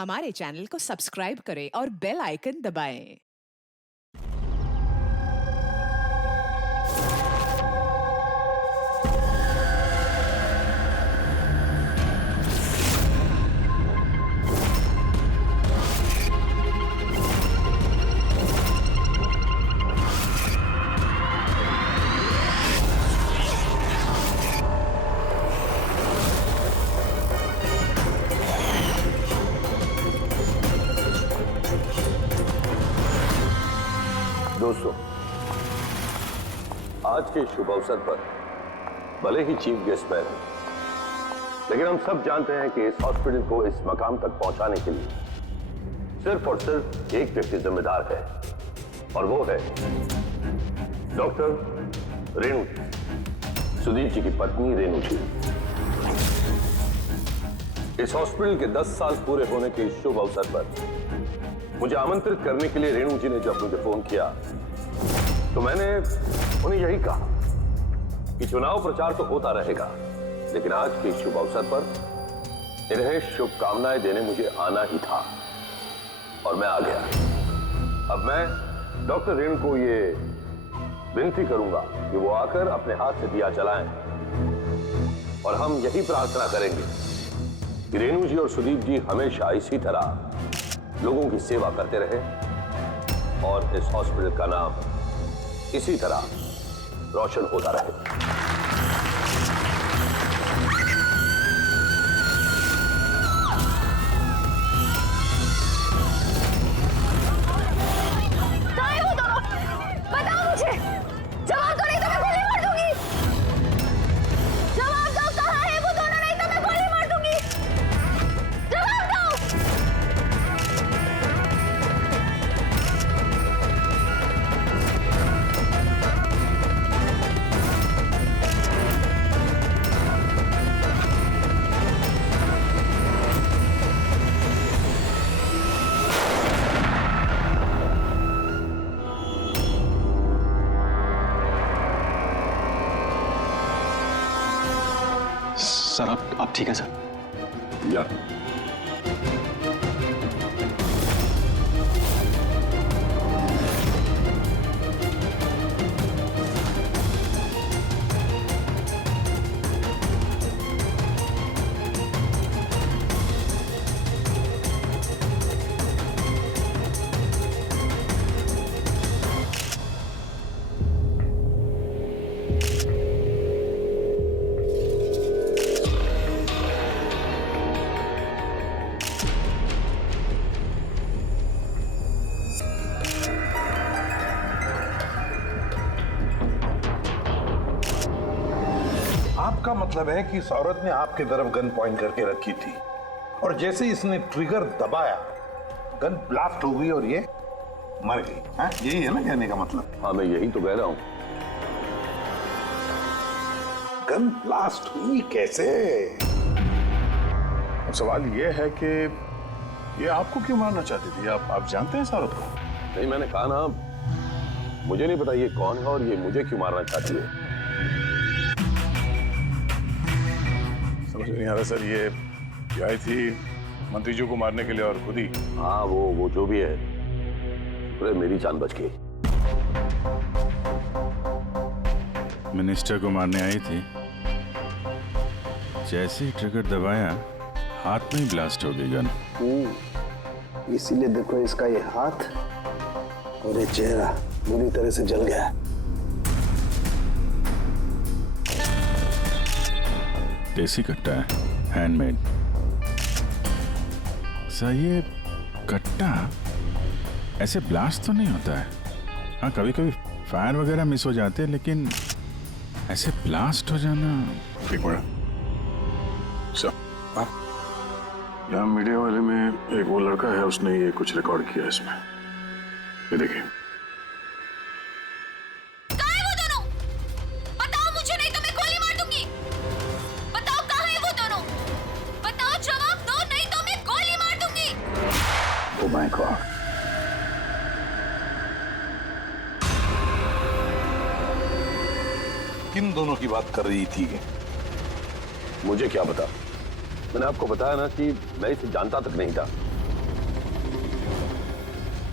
हमारे चैनल को सब्सक्राइब करें और बेल आइकन दबाएं। दोस्तों, आज के शुभ अवसर पर भले ही चीफ गेस्ट मैं हूं, लेकिन हम सब जानते हैं कि इस हॉस्पिटल को इस मकाम तक पहुंचाने के लिए सिर्फ और सिर्फ एक व्यक्ति जिम्मेदार है, और वो है डॉक्टर रेणु जी, सुदीप जी की पत्नी रेणु जी। इस हॉस्पिटल के 10 साल पूरे होने के इस शुभ अवसर पर मुझे आमंत्रित करने के लिए रेणु जी ने जब मुझे फोन किया तो मैंने उन्हें यही कहा कि चुनाव प्रचार तो होता रहेगा, लेकिन आज के शुभ अवसर पर इन्हें शुभकामनाएं देने मुझे आना ही था, और मैं आ गया। अब मैं डॉक्टर रेणु को ये विनती करूंगा कि वो आकर अपने हाथ से दिया जलाएं, और हम यही प्रार्थना करेंगे कि रेणु जी और सुदीप जी हमेशा इसी तरह लोगों की सेवा करते रहे और इस हॉस्पिटल का नाम इसी तरह रोशन होता रहे। सर आप ठीक है सर? या आपका मतलब है कि इस औरत ने आपके तरफ गन पॉइंट करके रखी थी, और जैसे इसने ट्रिगर दबाया गन ब्लास्ट हो गई और ये मर गई। हाँ, यही है ना कहने का मतलब? हाँ, मैं यही तो कह रहा हूं। गन ब्लास्ट हुई कैसे? अब सवाल ये है कि ये आपको क्यों मारना चाहती थी? आप जानते हैं इस औरत को? नहीं, मैंने कहा ना, मुझे नहीं पता ये कौन है और ये मुझे क्यों मारना चाहती है। समझ नहीं आ रहा सर। ये आई थी मंत्री जी को मारने के लिए और खुद ही। हाँ, वो जो भी है, शुक्र है मेरी जान बच गई। मिनिस्टर को मारने आई थी, जैसे ही ट्रिगर दबाया हाथ में ही ब्लास्ट हो गई गन। इसीलिए देखो इसका ये हाथ और ये चेहरा बुरी तरह से जल गया है। देसी कट्टा है, हैंडमेड। सर, ये कट्टा ऐसे ब्लास्ट तो नहीं होता है। हाँ, कभी कभी फायर वगैरह मिस हो जाते हैं, लेकिन ऐसे ब्लास्ट हो जाना। एक मिनट सर, यहाँ मीडिया वाले में एक वो लड़का है, उसने ये कुछ रिकॉर्ड किया इसमें, ये देखिए। माय गॉड, किन दोनों की बात कर रही थी? मुझे क्या पता, मैंने आपको बताया ना कि मैं इसे जानता तक नहीं था।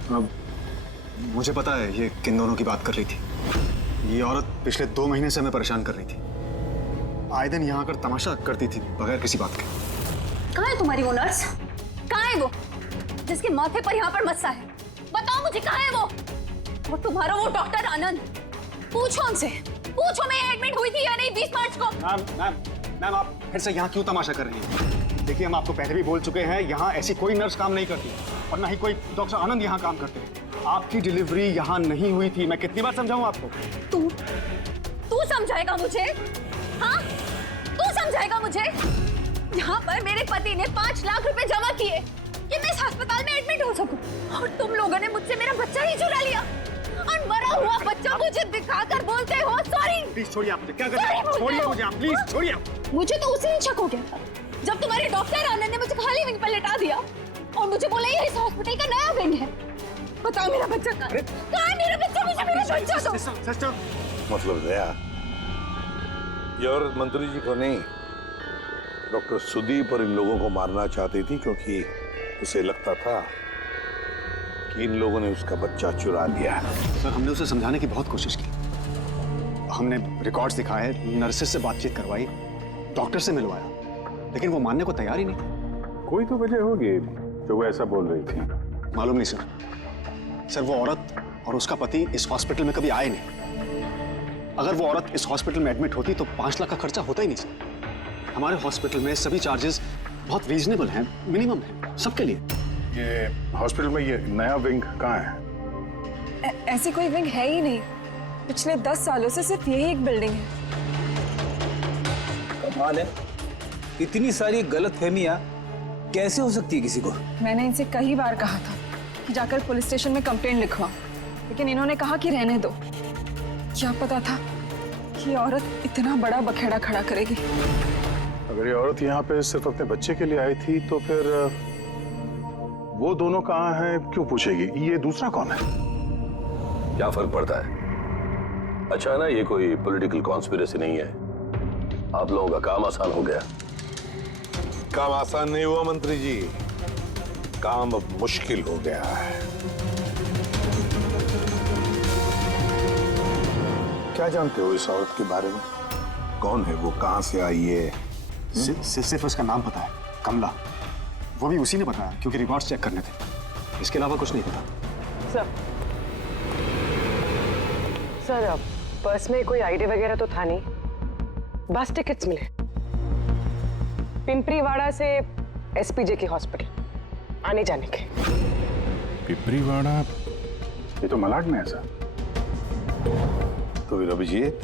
अब मुझे पता है ये किन दोनों की बात कर रही थी। ये औरत पिछले 2 महीने से हमें परेशान कर रही थी। आए दिन यहाँ आकर तमाशा करती थी बगैर किसी बात के। कहाँ है तुम्हारी वो नर्स? कहाँ है वो जिसके माथे पर यहाँ पर मस्सा है? बताओ मुझे, कहाँ है वो? और तुम्हारा वो डॉक्टर आनंद, पूछो उनसे, पूछो मैं एडमिट हुई थी या नहीं 20 मार्च को। मैम आप फिर से यहाँ क्यों तमाशा कर रही हैं? देखिए हम आपको पहले भी बोल चुके हैं, यहाँ ऐसी कोई नर्स काम नहीं करती और ना ही कोई डॉक्टर आनंद यहाँ काम करते हैं। आपकी डिलीवरी यहाँ नहीं हुई थी। मैं कितनी बार समझाऊं आपको? तू समझाएगा मुझे? हाँ, तू समझाएगा मुझे? यहाँ पर मेरे पति ने 5 लाख रुपए जमा किए कि मैं इस अस्पताल में एडमिट हो सकूं, और तुम लोगों ने मुझसे मेरा बच्चा ही चुरा लिया और मरा हुआ बच्चा मुझे दिखाकर बोलते हो सॉरी। प्लीज छोड़िए आप मुझे। क्या कर रहे हैं? छोड़िए मुझे आप, प्लीज छोड़िए। मुझे तो उसी दिन शक हो गया था जब तुम्हारे डॉक्टर आनंद ने मुझे खाली विंग पर लेटा दिया और मुझे बोला ये इस हॉस्पिटल का नया विंग है। बताओ मेरा बच्चा कहाँ है? मेरा बच्चा? मुझे मेरा बच्चा दो। सिस्टर मतलब दया, ये औरत मंत्री जी को नहीं, डॉक्टर सुदीप और इन लोगों को मारना चाहती थी, क्योंकि उसे लगता था कि इन लोगों ने उसका बच्चा चुरा लिया। सर हमने उसे समझाने की बहुत कोशिश की। हमने रिकॉर्ड्स दिखाए, नर्सेस से बातचीत करवाई, डॉक्टर से मिलवाया, लेकिन वो मानने को तैयार ही नहीं। कोई तो वजह होगी जो वो ऐसा बोल रही थी। मालूम नहीं सर। सर वो औरत और उसका पति इस हॉस्पिटल में कभी आए नहीं। अगर वो औरत इस हॉस्पिटल में एडमिट होती तो 5 लाख का खर्चा होता ही नहीं सर। हमारे हॉस्पिटल में सभी चार्जेस बहुत रीजनेबल हैं, मिनिमम है सबके लिए। ये हॉस्पिटल में ये नया विंग कहाँ है? ऐसी कोई विंग है ही नहीं। पिछले 10 सालों से सिर्फ यही एक बिल्डिंग है। कमाल है, इतनी सारी गलतफहमियां कैसे हो सकती है किसी को? मैंने इनसे कई बार कहा था कि जाकर पुलिस स्टेशन में कंप्लेंट लिखवाओ, लेकिन इन्होंने कहा कि रहने दो। क्या पता था कि औरत इतना बड़ा बखेड़ा खड़ा करेगी। अगर ये औरत यहाँ पे सिर्फ अपने बच्चे के लिए आई थी तो फिर वो दोनों कहाँ हैं क्यों पूछेगी? ये दूसरा कौन है? क्या फर्क पड़ता है? अच्छा ना, ये कोई पॉलिटिकल कॉन्स्पिरेसी नहीं है। आप लोगों का काम आसान हो गया। काम आसान नहीं हुआ मंत्री जी, काम अब मुश्किल हो गया है। क्या जानते हो इस औरत के बारे में? कौन है वो, कहां से आई है? सिर्फ उसका नाम पता है, कमला। वो भी उसी ने बताया क्योंकि रिकॉर्ड्स चेक करने थे। इसके अलावा कुछ नहीं पता। सर पर्स में कोई आईडी वगैरह तो था नहीं, बस टिकट्स मिले पिंपरीवाड़ा से एसपीजे के हॉस्पिटल आने जाने के। पिपरीवाड़ा? ये तो मलाड में है सर। तो फिर अभिजीत,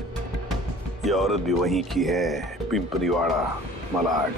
ये औरत भी वहीं की है, पिंपरीवाड़ा, मलाड।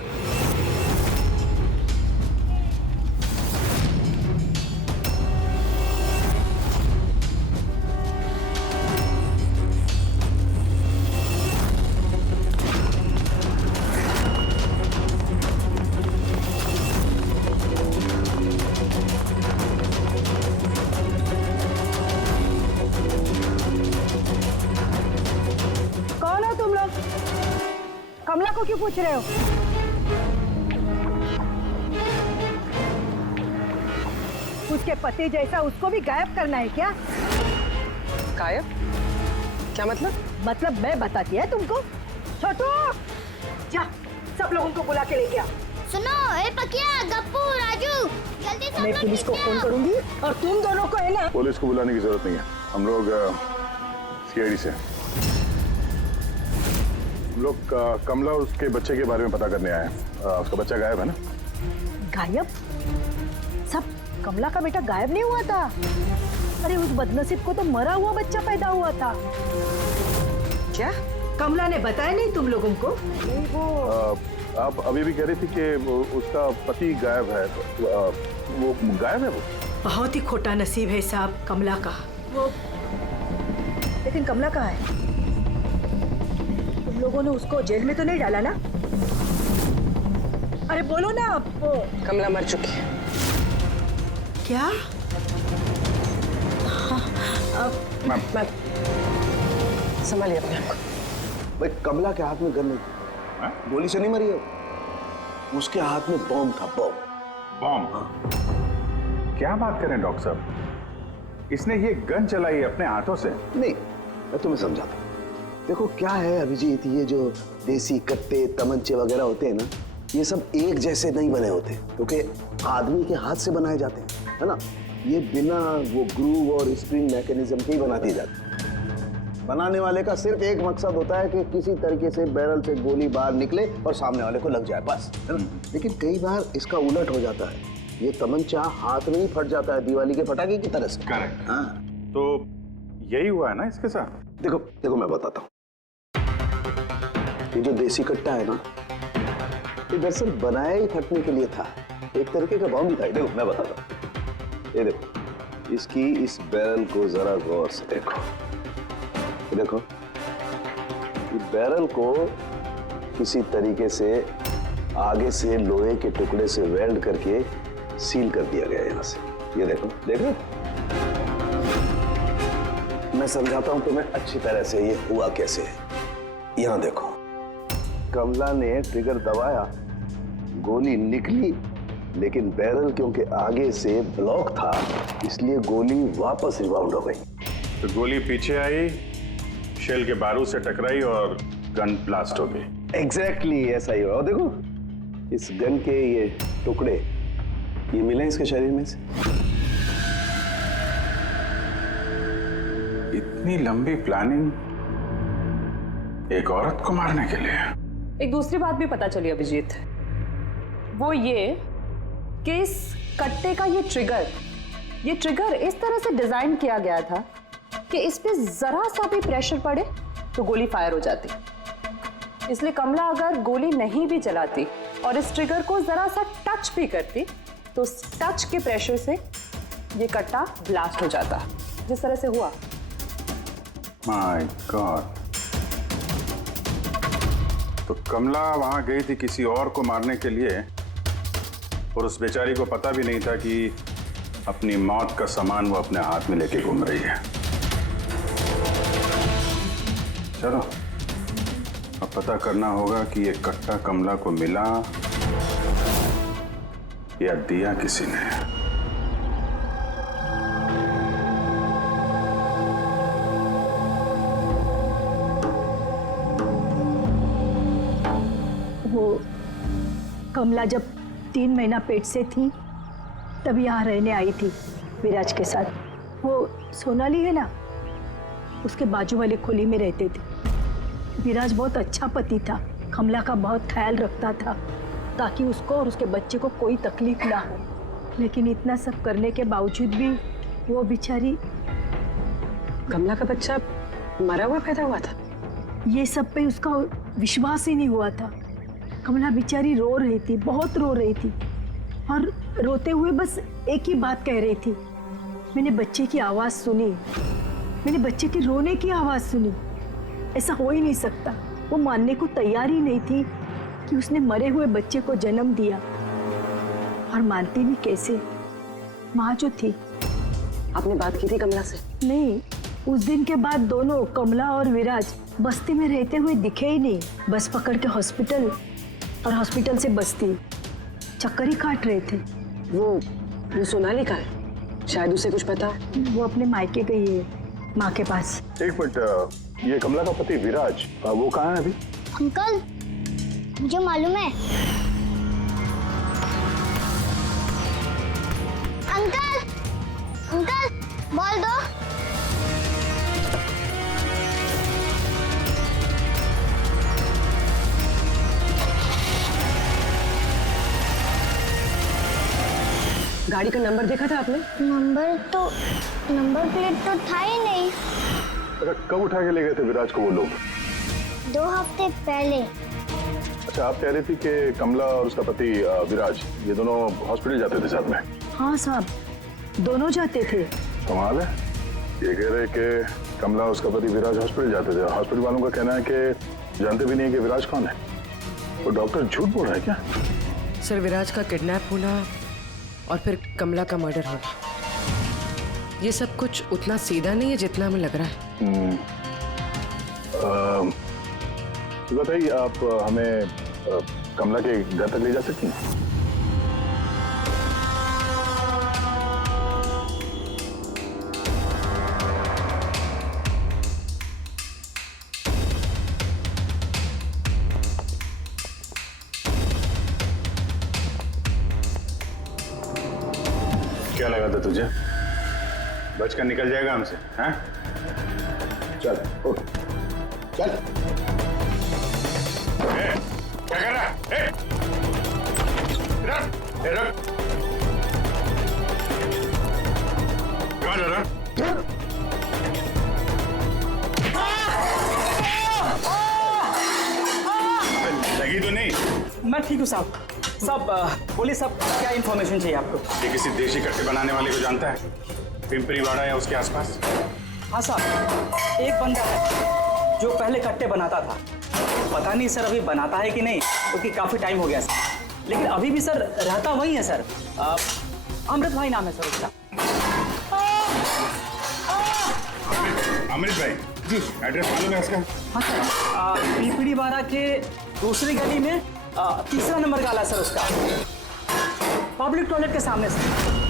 कमला को क्यों पूछ रहे हो? उसके पति जैसा उसको भी गायब करना है क्या? गायब? क्या मतलब? मतलब मैं बताती है तुमको। छोटू, जा सब लोगों को बुला के लेके आ। सुनो, ए पकिया, गप्पू, राजू, जल्दी सब मैं लोग पुलिस को नीचे फोन आओ। करूंगी और तुम दोनों को है ना। पुलिस को बुलाने की जरूरत नहीं है, हम लोग सीआईडी से। हम लोग कमला और उसके बच्चे के बारे में पता करने आए हैं। उसका बच्चा गायब है ना? गायब? सब कमला का बेटा गायब नहीं हुआ था। अरे उस बदनसीब को तो मरा हुआ बच्चा पैदा हुआ था। क्या? कमला ने बताया नहीं तुम लोगों को? नहीं वो आप अभी भी कह रही थी कि उसका पति गायब है। वो गायब है? वो बहुत ही खोटा नसीब है साहब कमला का। वो लेकिन कमला कहाँ है? तुम लोगों ने उसको जेल में तो नहीं डाला ना? अरे बोलो ना आप। कमला मर चुकी है। क्या? मैम संभालिए अपने आप को। भाई कमला के हाथ में गन नहीं था, गोली से नहीं मरी है, उसके हाथ में बॉम्ब था। बॉम्ब? बॉम्ब? क्या बात करें डॉक्टर साहब? इसने ये गन चलाई अपने हाथों से? नहीं, मैं तुम्हें समझाता हूँ। देखो क्या है अभिजीत, ये जो देसी कट्टे तमंचे वगैरह होते हैं ना, ये सब एक जैसे नहीं बने होते, क्योंकि आदमी के हाथ से बनाए जाते हैं, है ना। ये बिना वो ग्रूव और स्प्रिंग मैकेनिज्म के ही बना दिए जाते हैं। बनाने वाले का सिर्फ एक मकसद होता है कि किसी तरीके से बैरल से गोली बाहर निकले और सामने वाले को लग जाए, बस, है ना। लेकिन कई बार इसका उलट हो जाता है, ये तमंचा हाथ में ही फट जाता है दिवाली के पटाखे की तरह से। करेक्ट। हाँ, तो यही हुआ है ना इसके साथ? देखो देखो मैं बताता हूँ। ये जो देसी कट्टा है ना, ये दरअसल बनाया ही फटने के लिए था, एक तरीके का बॉम्ब ही था। देखो मैं बताता हूँ, ये देखो, इसकी इस बैरल को जरा गौर से देखो, ये देखो, ये बैरल को किसी तरीके से आगे से लोहे के टुकड़े से वेल्ड करके सील कर दिया गया है यहाँ से। ये देखो, देखो, मैं समझाता हूं तुम्हें अच्छी तरह से ये हुआ कैसे है। यहां देखो, कमला ने ट्रिगर दबाया, गोली निकली, लेकिन बैरल क्योंकि आगे से ब्लॉक था, इसलिए गोली वापस रिबाउंड हो गई। तो गोली पीछे आई, शेल के बारूद से टकराई और गन ब्लास्ट हो गई। एग्जैक्टली ऐसा ही हुआ। और देखो, इस गन के ये टुकड़े ये मिले इसके शरीर में से। इतनी लंबी प्लानिंग एक औरत को मारने के लिए? एक दूसरी बात भी पता चली अभिजीत, वो ये कि इस कट्टे का ये ट्रिगर इस तरह से डिजाइन किया गया था कि इस पे जरा सा भी प्रेशर पड़े तो गोली फायर हो जाती। इसलिए कमला अगर गोली नहीं भी चलाती और इस ट्रिगर को जरा सा टच भी करती तो उस टच के प्रेशर से ये कट्टा ब्लास्ट हो जाता, जिस तरह से हुआ। My God. तो कमला वहां गई थी किसी और को मारने के लिए, और उस बेचारी को पता भी नहीं था कि अपनी मौत का सामान वो अपने हाथ में लेके घूम रही है। चलो अब पता करना होगा कि ये कट्टा कमला को मिला या दिया किसी ने। वो कमला जब 3 महीना पेट से थी तब यहाँ रहने आई थी विराज के साथ। वो सोनाली है ना, उसके बाजू वाली खोली में रहते थे। विराज बहुत अच्छा पति था, कमला का बहुत ख्याल रखता था ताकि उसको और उसके बच्चे को कोई तकलीफ ना हो। लेकिन इतना सब करने के बावजूद भी वो बेचारी। कमला का बच्चा मरा हुआ पैदा हुआ था? ये सब पे उसका विश्वास ही नहीं हुआ था। कमला बेचारी रो रही थी, बहुत रो रही थी, और रोते हुए बस एक ही बात कह रही थी, मैंने बच्चे की आवाज़ सुनी, मैंने बच्चे के रोने की आवाज़ सुनी। ऐसा हो ही नहीं सकता। वो मानने को तैयार ही नहीं थी कि उसने मरे हुए बच्चे को जन्म दिया, और मानती भी कैसे। माँ जो थी। आपने बात की थी कमला से? नहीं, उस दिन के बाद दोनों, कमला और विराज, बस्ती में रहते हुए दिखे ही नहीं। बस पकड़ के हॉस्पिटल, और हॉस्पिटल से बस्ती, चक्कर ही काट रहे थे। वो सोनाली का है, शायद उसे कुछ पता। वो अपने मायके गई है, माँ के पास। एक मिनट, ये कमला का पति विराज, वो कहाँ है अभी? अंकल, मुझे मालूम है। अंकल, अंकल, बॉल दो। गाड़ी का नंबर देखा था आपने? नंबर प्लेट तो था ही नहीं। अच्छा, कब उठा के ले गए थे विराज को वो लोग? 2 हफ्ते पहले। अच्छा, आप कह रही थी कि कमला और उसका पति विराज, ये दोनों हॉस्पिटल जाते थे साथ में? हाँ साहब, दोनों जाते थे। कमाल है, ये कह रहे कि कमला और उसका पति विराज हॉस्पिटल जाते थे। हॉस्पिटल वालों का कहना है कि जानते भी नहीं कि विराज कौन है। वो डॉक्टर झूठ बोल रहा है क्या? सर, विराज का किडनैप होना और फिर कमला का मर्डर होना, ये सब कुछ उतना सीधा नहीं है जितना हमें लग रहा है। बताइए, आप हमें कमला के घर तक ले जा सकती हैं? क्या लगा था तुझे? बचकर निकल जाएगा हमसे? हैं? चल उठ, चल। क्या कर रहा है? रख, रख। कहाँ जा रहा? लगी तो नहीं? मैं ठीक हूँ साहब। साहब बोलिए साहब, क्या इन्फॉर्मेशन चाहिए आपको? ये किसी देशी कट्टे बनाने वाले को जानता है? पिंपरी वाड़ा या उसके आसपास? हाँ साहब, एक बंदा है जो पहले कट्टे बनाता था। पता नहीं सर अभी बनाता है कि नहीं, क्योंकि काफी टाइम हो गया सर। लेकिन अभी भी सर रहता वही है सर। अमृत भाई नाम है सर उसका। अमृत भाई जी, एड्रेस मालूम है उसका? हाँ सर, पीपड़ी वाड़ा के दूसरी गली में तीसरा नंबर गाला सर उसका, पब्लिक टॉयलेट के सामने सर।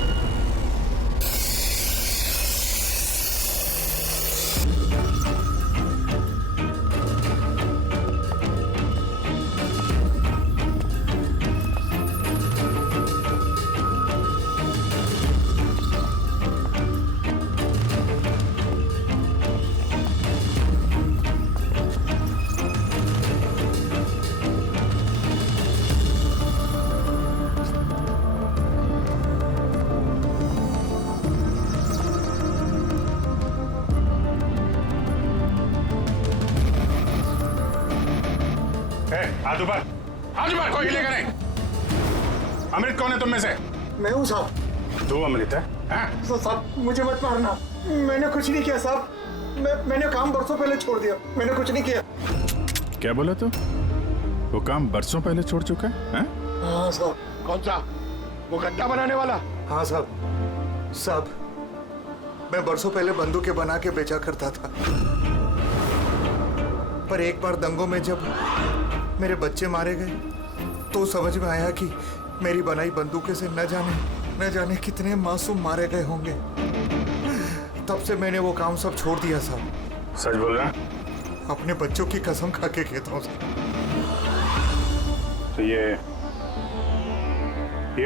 हाथ ऊपर, हाथ ऊपर, कोई हिलेगा नहीं। अमृत कौन है तुम में से? मैं हूँ साहब। तू अमृत है? साहब मुझे मत मारना, मैंने कुछ नहीं किया साहब। मैंने काम बरसों पहले छोड़ दिया, मैंने कुछ नहीं किया। क्या बोला तू? वो काम बरसों पहले छोड़ चुका है? हाँ साहब। कौन सा? वो कट्टा बनाने वाला? हाँ साहब। साहब मैं बरसों पहले बंदूकें बना के बेचा करता था, पर एक बार दंगों में जब मेरे बच्चे मारे गए तो समझ में आया कि मेरी बनाई बंदूकें से न जाने कितने मासूम मारे गए होंगे। तब से मैंने वो काम सब छोड़ दिया साहब। सच बोल रहा? अपने बच्चों की कसम खा के कहता हूँ। तो ये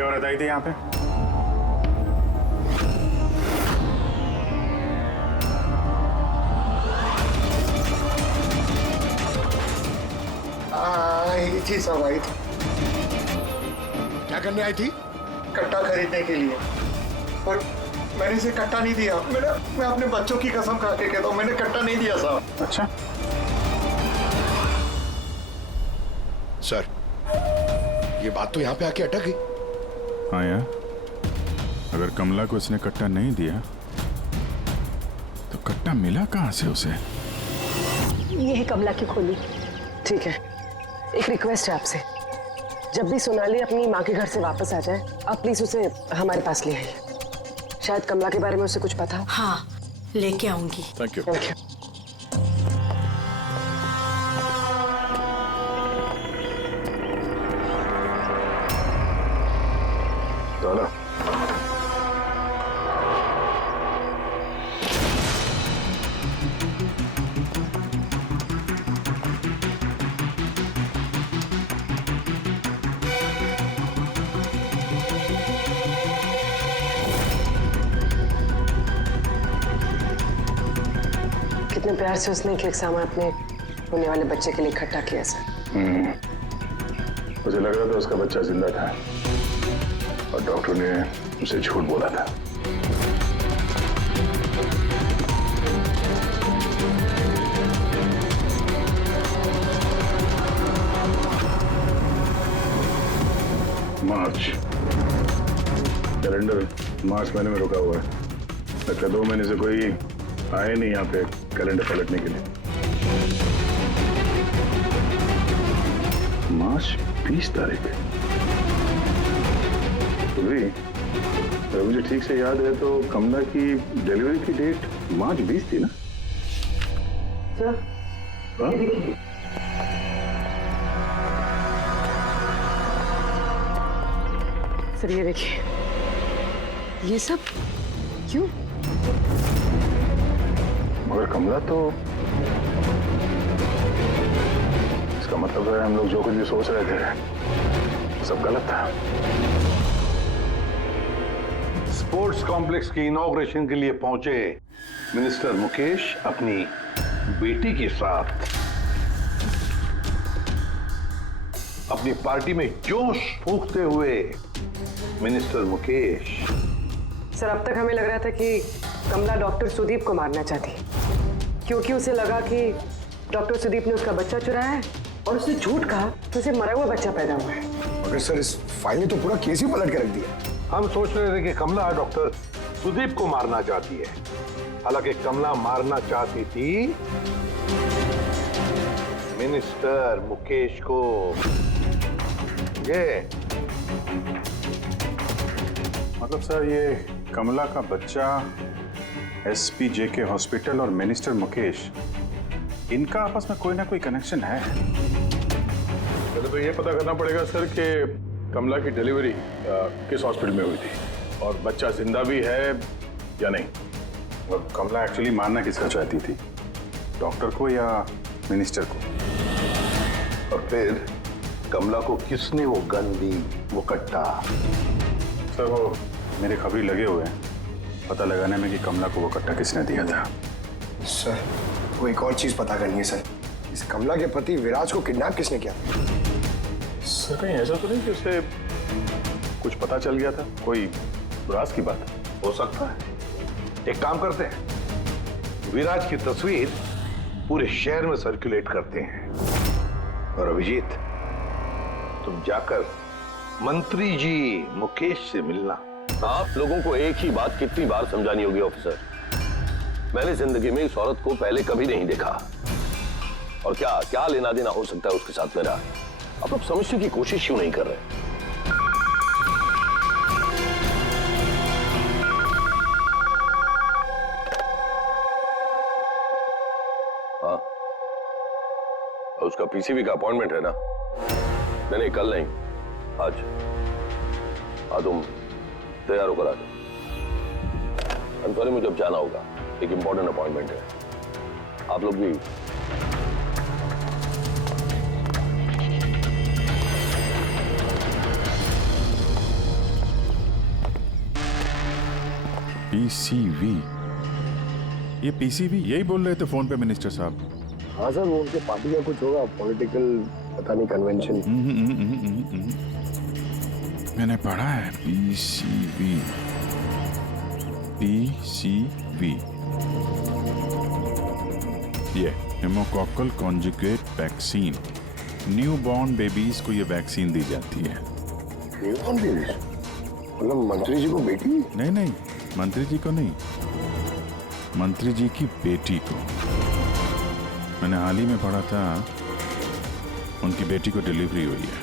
औरत आई थी यहाँ पे? जी साहब आई थी। क्या करने आई थी? कट्टा खरीदने के लिए, पर मैंने इसे कट्टा नहीं दिया। मैं अपने बच्चों की कसम खा के कहता हूँ, मैंने कट्टा नहीं दिया साहब। अच्छा सर, ये बात तो यहाँ पे आके अटक गई। हाँ यार, अगर कमला को इसने कट्टा नहीं दिया तो कट्टा मिला कहाँ से उसे? ये है कमला की खोली। ठीक है, एक रिक्वेस्ट है आपसे, जब भी सोनाली अपनी माँ के घर से वापस आ जाए, आप प्लीज उसे हमारे पास ले आइए। शायद कमला के बारे में उसे कुछ पता हो। हाँ, लेके आऊंगी। Thank you. Thank you. चलो। कितने प्यार से उसने एक सामान अपने होने वाले बच्चे के लिए इकट्ठा किया सर। मुझे लग रहा था उसका बच्चा जिंदा था और डॉक्टर ने उसे झूठ बोला था। मार्च कैलेंडर मार्च महीने में रुका हुआ है। लगता 2 महीने से कोई आए नहीं यहाँ पे कैलेंडर पलटने के लिए। मार्च 20 तारीख। तो भी अगर मुझे ठीक से याद है तो कमला की डिलीवरी की डेट मार्च 20 थी ना? सर, हाँ? सर ये देखिए, ये सब क्यों? मगर कमला तो, इसका मतलब है हम लोग जो कुछ भी सोच रहे थे सब गलत था। स्पोर्ट्स कॉम्प्लेक्स की इनॉग्रेशन के लिए पहुंचे मिनिस्टर मुकेश अपनी बेटी के साथ अपनी पार्टी में जोश फूंकते हुए मिनिस्टर मुकेश। सर, अब तक हमें लग रहा था कि कमला डॉक्टर सुदीप को मारना चाहती, क्योंकि उसे लगा कि डॉक्टर सुदीप ने उसका बच्चा चुराया है और उसने झूठ कहा तो उसे मरा हुआ बच्चा पैदा हुआ है। मगर सर, इस फाइल ने तो पूरा केस ही पलट के रख दिया। हम सोच रहे थे कि कमला डॉक्टर सुदीप को मारना चाहती है, हालांकि कमला मारना चाहती थी मिनिस्टर मुकेश को। ये मतलब सर, ये कमला का बच्चा SPJK हॉस्पिटल और मिनिस्टर मुकेश, इनका आपस में कोई ना कोई कनेक्शन है। पहले तो ये पता करना पड़ेगा सर कि कमला की डिलीवरी किस हॉस्पिटल में हुई थी और बच्चा जिंदा भी है या नहीं। और कमला एक्चुअली मारना किसका चाहती थी, डॉक्टर को या मिनिस्टर को? और फिर कमला को किसने वो गन दी, वो कट्टा? सर, वो मेरे खबरी लगे हुए हैं पता लगाने में कि कमला को वो कट्टा किसने दिया था। सर, वो एक और चीज पता करनी है सर, इस कमला के पति विराज को किडनैप किसने किया? सर, कहीं ऐसा तो नहीं कि उसे कुछ पता चल गया था, कोई राज की बात? हो सकता है। एक काम करते हैं, विराज की तस्वीर पूरे शहर में सर्कुलेट करते हैं और अभिजीत, तुम जाकर मंत्री जी मुकेश से मिलना। आप लोगों को एक ही बात कितनी बार समझानी होगी ऑफिसर? मैंने जिंदगी में इस औरत को पहले कभी नहीं देखा, और क्या क्या लेना देना हो सकता है उसके साथ मेरा? आप लोग समझने की कोशिश क्यों नहीं कर रहे? हाँ, उसका PCV का अपॉइंटमेंट है ना? नहीं, कल नहीं, आज। हाँ, तुम तैयार होकर आ जाओ। I'm sorry, मुझे अब जाना होगा, एक इंपॉर्टेंट अपॉइंटमेंट है। आप लोग भी। PCV, ये PCV यही बोल रहे थे फोन पे मिनिस्टर साहब। हाँ सर, वो उनके पार्टी का कुछ होगा, पॉलिटिकल पता नहीं कन्वेंशन। मैंने पढ़ा है PCV। ये pneumococcal conjugate vaccine, new born babies को ये वैक्सीन दी जाती है। New born babies? मतलब मंत्री जी को बेटी? नहीं, मंत्री जी को नहीं, मंत्री जी की बेटी को। मैंने हाल ही में पढ़ा था उनकी बेटी को डिलीवरी हुई है।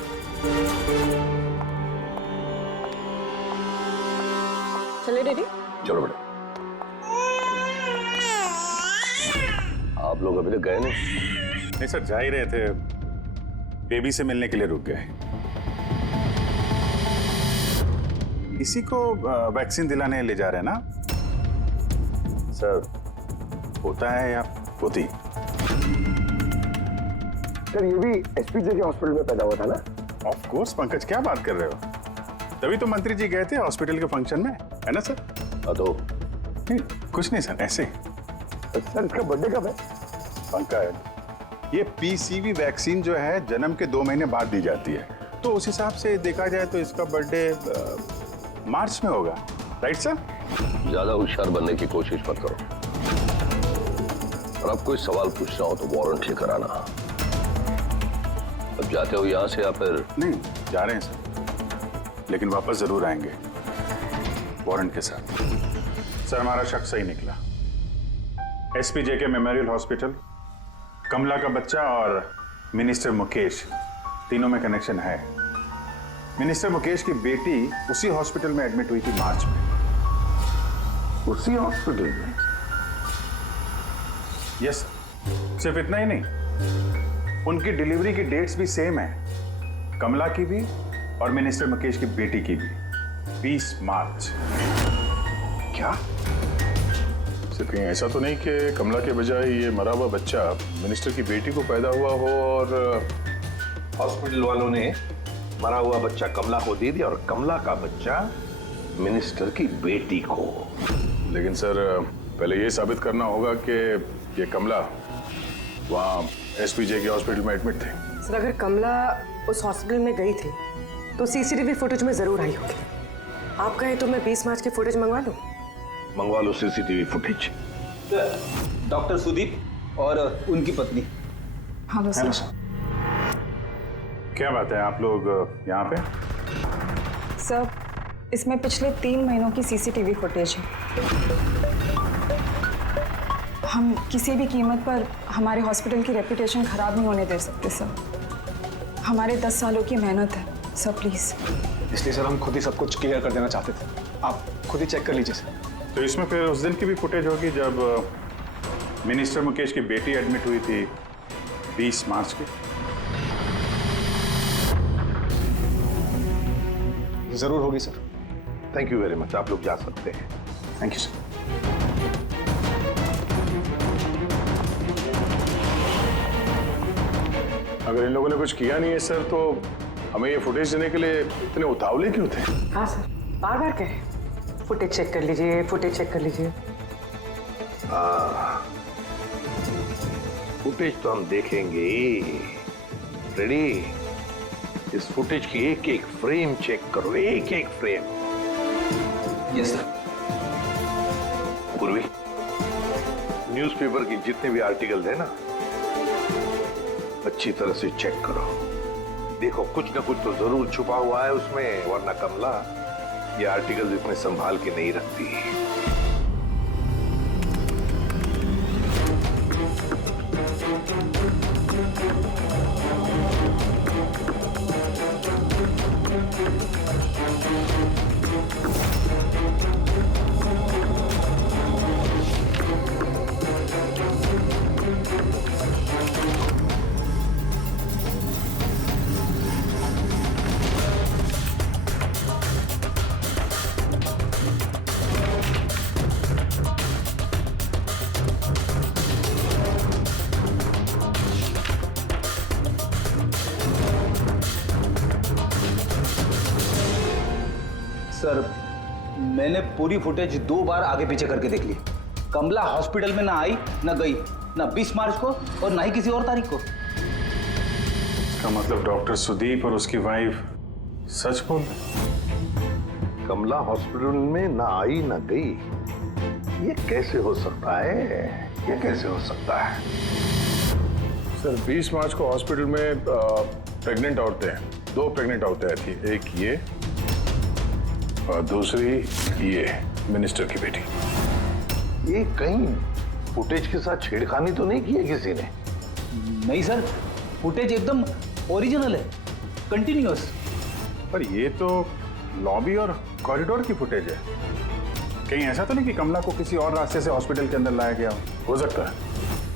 चले डैडी? चलो बेटा। आप लोग अभी तक गए नहीं सर, जा ही रहे थे, बेबी से मिलने के लिए रुक गए। इसी को वैक्सीन दिलाने ले जा रहे हैं ना सर? होता है या होती? सर, ये भी SPJK हॉस्पिटल में पैदा हुआ था ना? ऑफ कोर्स पंकज, क्या बात कर रहे हो? तभी तो मंत्री जी गए थे हॉस्पिटल के फंक्शन में, है ना सर? तो नहीं, कुछ नहीं सर, ऐसे। सर, इसका बर्थडे कब है? पंकज, ये PCV वैक्सीन जो है जन्म के 2 महीने बाद दी जाती है, तो उस हिसाब से देखा जाए तो इसका बर्थडे मार्च में होगा, राइट सर? ज्यादा होशियार बनने की कोशिश मत करो, और अब कोई सवाल पूछना हो तो वारंट लेकर आना। अब जाते हो यहाँ से या फिर? नहीं, जा रहे हैं सर, लेकिन वापस जरूर आएंगे वारंट के साथ। सर, हमारा शक सही निकला। SPJK मेमोरियल हॉस्पिटल, कमला का बच्चा और मिनिस्टर मुकेश, तीनों में कनेक्शन है। मिनिस्टर मुकेश की बेटी उसी हॉस्पिटल में एडमिट हुई थी मार्च में। उसी हॉस्पिटल में? यस, सिर्फ इतना ही नहीं, उनकी डिलीवरी की डेट्स भी सेम है, कमला की भी और मिनिस्टर मुकेश की बेटी की भी, 20 मार्च। क्या? सिर्फ कहीं ऐसा तो नहीं कि कमला के बजाय ये मरा हुआ बच्चा मिनिस्टर की बेटी को पैदा हुआ हो और हॉस्पिटल वालों ने मरा हुआ बच्चा कमला को दे दिया और कमला का बच्चा मिनिस्टर की बेटी को। लेकिन सर पहले ये साबित करना होगा कि ये कमला वहाँ एसपीजे के हॉस्पिटल में एडमिट थी। सर अगर कमला उस हॉस्पिटल में गई थी तो सीसीटीवी फुटेज में जरूर आई होगी। आप कहें तो मैं 20 मार्च की फुटेज मंगवा लूं? मंगवा लो सीसीटीवी फुटेज। डॉक्टर सुदीप और उनकी पत्नी। Hello sir. क्या बात है, आप लोग यहाँ पे? सर इसमें पिछले 3 महीनों की सीसीटीवी फुटेज है। हम किसी भी कीमत पर हमारे हॉस्पिटल की रेपुटेशन खराब नहीं होने दे सकते सर। हमारे 10 सालों की मेहनत है सर, प्लीज। इसलिए सर हम खुद ही सब कुछ क्लियर कर देना चाहते थे, आप खुद ही चेक कर लीजिए सर। तो इसमें फिर उस दिन की भी फुटेज होगी जब मिनिस्टर मुकेश की बेटी एडमिट हुई थी 20 मार्च की। जरूर होगी sir. Thank you very much, आप लोग जा सकते हैं। Thank you sir. अगर इन लोगों ने कुछ किया नहीं है सर तो हमें ये फुटेज देने के लिए इतने उतावले क्यों थे? हाँ सर, बार बार कहें फुटेज चेक कर लीजिए, फुटेज चेक कर लीजिए। फुटेज तो हम देखेंगे। रेडी? इस फुटेज की एक एक फ्रेम चेक करो, एक एक फ्रेम। Yes sir. पूर्वी, न्यूज़पेपर की जितने भी आर्टिकल है ना, अच्छी तरह से चेक करो। देखो कुछ ना कुछ तो जरूर छुपा हुआ है उसमें, वरना कमला ये आर्टिकल इतने संभाल के नहीं रखती। सर मैंने पूरी फुटेज 2 बार आगे पीछे करके देख ली। कमला हॉस्पिटल में ना आई ना गई, ना 20 मार्च को और ना ही किसी और तारीख को। इसका मतलब डॉक्टर सुदीप और उसकी वाइफ सच बोल रहे? कमला हॉस्पिटल में ना आई ना गई, ये कैसे हो सकता है? ये कैसे हो सकता है? सर 20 मार्च को हॉस्पिटल में प्रेग्नेंट औरतें, 2 प्रेग्नेंट औरतें आई थी, एक ये और दूसरी ये मिनिस्टर की बेटी। ये कहीं फुटेज के साथ छेड़खानी तो नहीं की है किसी ने? नहीं सर, फुटेज एकदम ओरिजिनल है, कंटिन्यूअस। पर ये तो लॉबी और कॉरिडोर की फुटेज है। कहीं ऐसा तो नहीं कि कमला को किसी और रास्ते से हॉस्पिटल के अंदर लाया गया हो सकता है,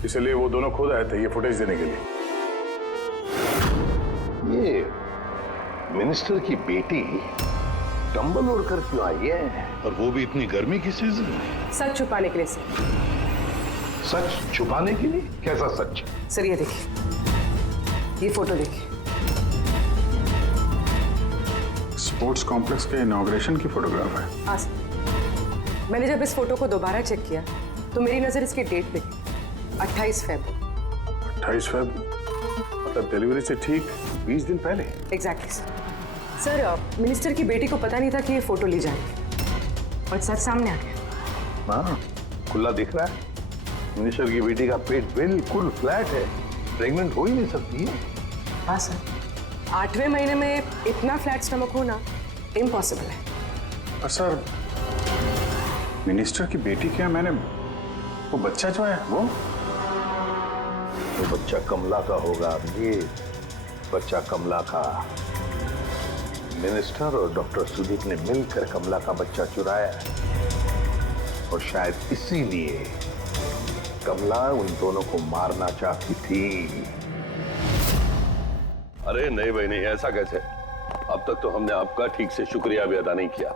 इसलिए वो दोनों खुद आए थे ये फुटेज देने के लिए। ये मिनिस्टर की बेटी कंबल ओढ़ कर क्यों आई है? और वो भी इतनी गर्मी की सीजन में? सच छुपाने के लिए सर। सच छुपाने के लिए? कैसा सच? सर ये देखिए, ये फोटो देखिए। स्पोर्ट्स कॉम्प्लेक्स के इनॉग्रेशन की फोटोग्राफ है। हाँ सर, मैंने जब इस फोटो को दोबारा चेक किया तो मेरी नजर इसकी डेट पे गई, 28 फरवरी। 28 फरवरी मतलब डिलीवरी से ठीक 20 दिन पहले। Exactly sir. सर मिनिस्टर की बेटी को पता नहीं था कि ये फोटो ली जाएगी और सच सामने आ गया। हाँ, खुला दिख रहा है। मिनिस्टर की बेटी का पेट बिल्कुल फ्लैट है, प्रेग्नेंट हो ही नहीं सकती है। हाँ सर, 8वें महीने में इतना फ्लैट स्टमक होना इम्पॉसिबल है। और सर मिनिस्टर की बेटी क्या, मैंने वो बच्चा जो है वो बच्चा कमला का होगा। ये बच्चा कमला का। मिनिस्टर और डॉक्टर सुदीप ने मिलकर कमला का बच्चा चुराया और शायद इसीलिए कमला उन दोनों को मारना चाहती थी। अरे नहीं भाई नहीं, ऐसा कैसे? अब तक तो हमने आपका ठीक से शुक्रिया भी अदा नहीं किया।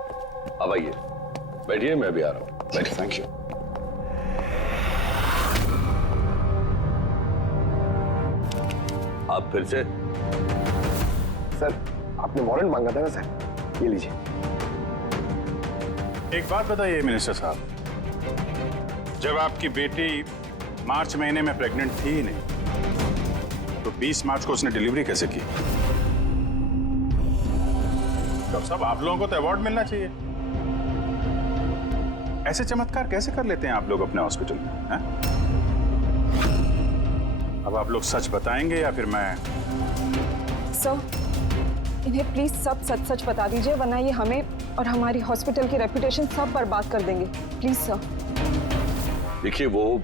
अब आइए बैठिए, मैं भी आ रहा हूँ। बैठिए। Thank you. आप फिर से? सर आपने वारंट मांगा था ना सर, ये लीजिए। एक बात बताइए मिनिस्टर साहब, जब आपकी बेटी मार्च महीने में प्रेग्नेंट थी ही नहीं, तो 20 मार्च को उसने डिलीवरी कैसे की? डॉक्टर साहब, आप लोगों को तो अवार्ड मिलना चाहिए। ऐसे चमत्कार कैसे कर लेते हैं आप लोग अपने हॉस्पिटल में, हैं? अब आप लोग सच बताएंगे या फिर मैं? सर, इन्हें प्लीज सब सच सच बता दीजिए, वरना ये हमें और हमारी हॉस्पिटल की रेपुटेशन सब बर्बाद कर देंगे। Please sir. देखिए, वो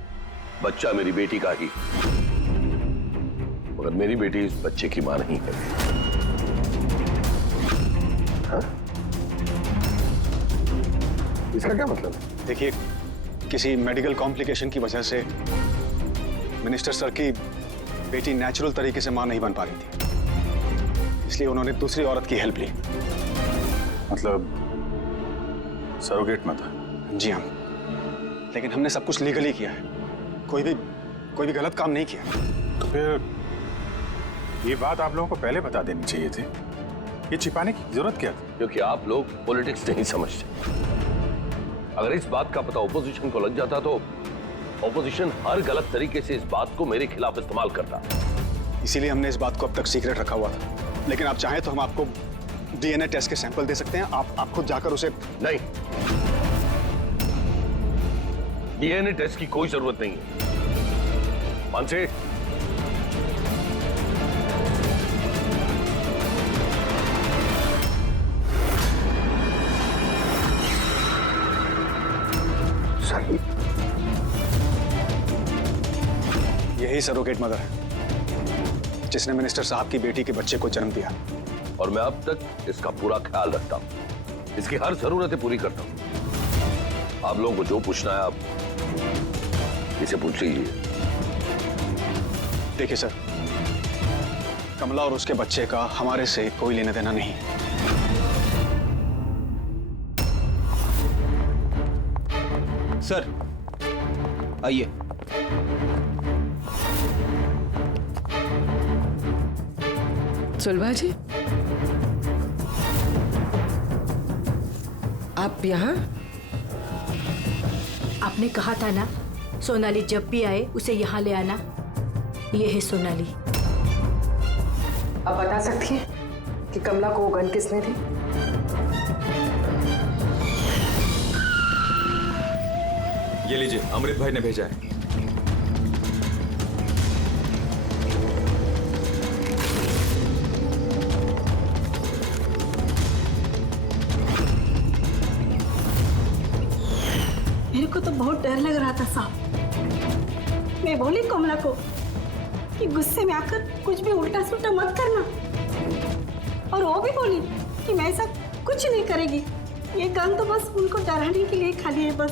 बच्चा मेरी बेटी का ही, मगर मेरी बेटी इस बच्चे की मां नहीं है। हाँ? इसका क्या मतलब है? देखिए, किसी मेडिकल कॉम्प्लिकेशन की वजह से मिनिस्टर सर की बेटी नेचुरल तरीके से मां नहीं बन पा रही थी, इसलिए उन्होंने दूसरी औरत की हेल्प ली। मतलब सरोगेट मत? जी हाँ, लेकिन हमने सब कुछ लीगली किया है, कोई भी गलत काम नहीं किया। तो फिर ये बात आप लोगों को पहले बता देनी चाहिए थी। ये छिपाने की जरूरत क्या थी? क्योंकि आप लोग पॉलिटिक्स नहीं समझते। अगर इस बात का पता ऑपोजिशन को लग जाता तो ऑपोजिशन हर गलत तरीके से इस बात को मेरे खिलाफ इस्तेमाल करता। इसीलिए हमने इस बात को अब तक सीक्रेट रखा हुआ था, लेकिन आप चाहें तो हम आपको डीएनए टेस्ट के सैंपल दे सकते हैं। आप खुद जाकर उसे। नहीं, डीएनए टेस्ट की कोई जरूरत नहीं है। मानसे, यही सरोगेट मदर है जिसने मिनिस्टर साहब की बेटी के बच्चे को जन्म दिया, और मैं अब तक इसका पूरा ख्याल रखता हूं, इसकी हर जरूरतें पूरी करता हूं। आप लोगों को जो पूछना है आप इसे पूछ लीजिए। देखिए सर, कमला और उसके बच्चे का हमारे से कोई लेना देना नहीं है। सर आइए। सुलभा जी, आप यहाँ? आपने कहा था ना, सोनाली जब भी आए उसे यहाँ ले आना। ये है सोनाली। आप बता सकती हैं कि कमला को वो गन किसने दी? ये लीजिए, अमृत भाई ने भेजा है। मेरे को तो बहुत डर लग रहा था साहब। मैं बोली कमला को कि गुस्से में आकर कुछ भी उल्टा सुल्टा मत करना, और वो भी बोली कि मैं ऐसा कुछ नहीं करेगी। ये गन तो बस उनको डराने के लिए खाली है बस।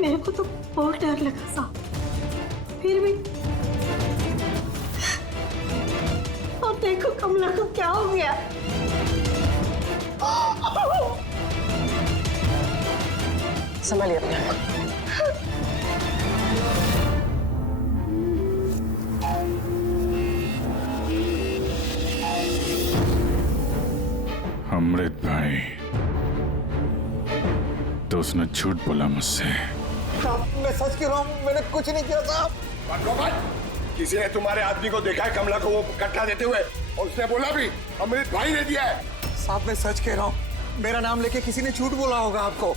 मेरे को तो बहुत डर लगा साहब, फिर भी। और देखो कमला को क्या हो गया। संभालिए अपने आप। अमृत भाई, तो उसने झूठ बोला मुझसे। मैं सच कह रहा हूँ, मैंने कुछ नहीं किया था। किसी ने तुम्हारे आदमी को देखा है कमला को वो कट्टा देते हुए, और उसने बोला भी अमृत भाई ने दिया है। साहब मैं सच कह रहा हूँ, मेरा नाम लेके किसी ने झूठ बोला होगा आपको।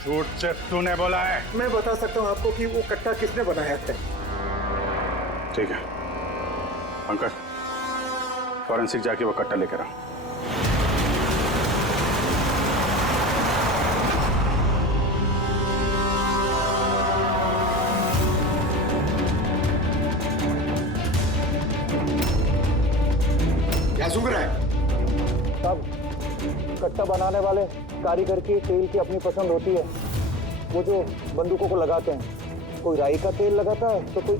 झूठ से तूने बोला है? मैं बता सकता हूँ आपको कि वो कट्टा किसने बनाया था। ठीक है पंकज, फॉरेंसिक जाके वो कट्टा लेकर आओ। क्या सुन रहा है? साहब, कट्टा बनाने वाले कारीगर की तेल की अपनी पसंद होती है। वो जो बंदूकों को लगाते हैं, कोई राई का तेल लगाता है तो कोई।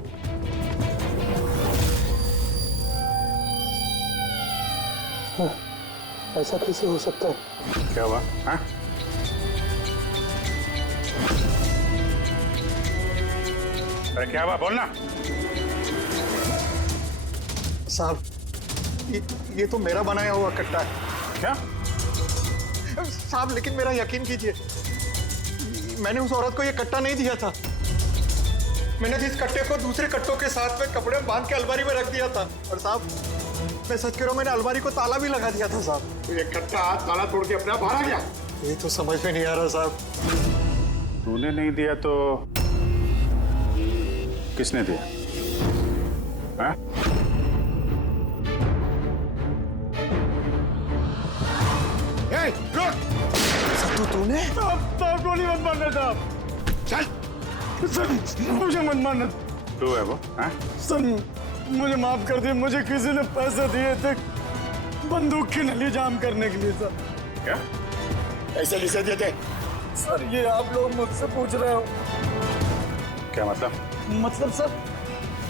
ऐसा कैसे हो सकता है? क्या हुआ? हाँ? अरे क्या हुआ, बोलना। साहब ये तो मेरा बनाया हुआ कट्टा है। क्या? साहब लेकिन मेरा यकीन कीजिए, मैंने उस औरत को ये कट्टा नहीं दिया था। मैंने इस कट्टे को दूसरे कट्टों के साथ में कपड़े में बांध के अलमारी में रख दिया था। और साहब मैं सच कह रहा हूँ, मैंने अलमारी को ताला भी लगा दिया था साहब। तो ये कट्टा ताला तोड़ के अपने आप बाहर आ गया? ये तो समझ में नहीं आ रहा साहब। तूने नहीं दिया तो किसने दिया? हाँ? सत्तू तूने? गोली मत मारना साहब। चल सर मुझे मत मारना। तू है वो? हाँ? सर मुझे माफ कर दिए, मुझे किसी ने पैसे दिए थे बंदूक की नली जाम करने के लिए। सर क्या ऐसे किसे दिए थे? सर ये आप लोग मुझसे पूछ रहे हो? क्या मतलब? मतलब सर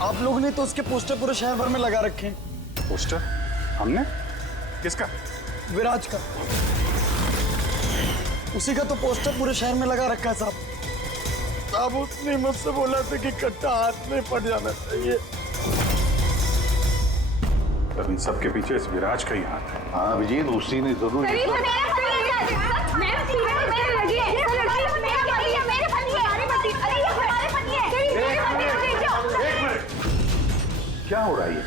आप लोगों ने तो उसके पोस्टर पूरे शहर भर में लगा रखे हैं। पोस्टर? हमने? किसका? विराज का। उसी का तो पोस्टर पूरे शहर में लगा रखा है साहब। साहब उसने मुझसे बोला था कि कट्टा हाथ में पड़ जाना चाहिए। तब इन सब के पीछे इस विराज का ही हाथ है। हाँ अभिजीत, उसी ने जरूर क्या हो रहा है ये?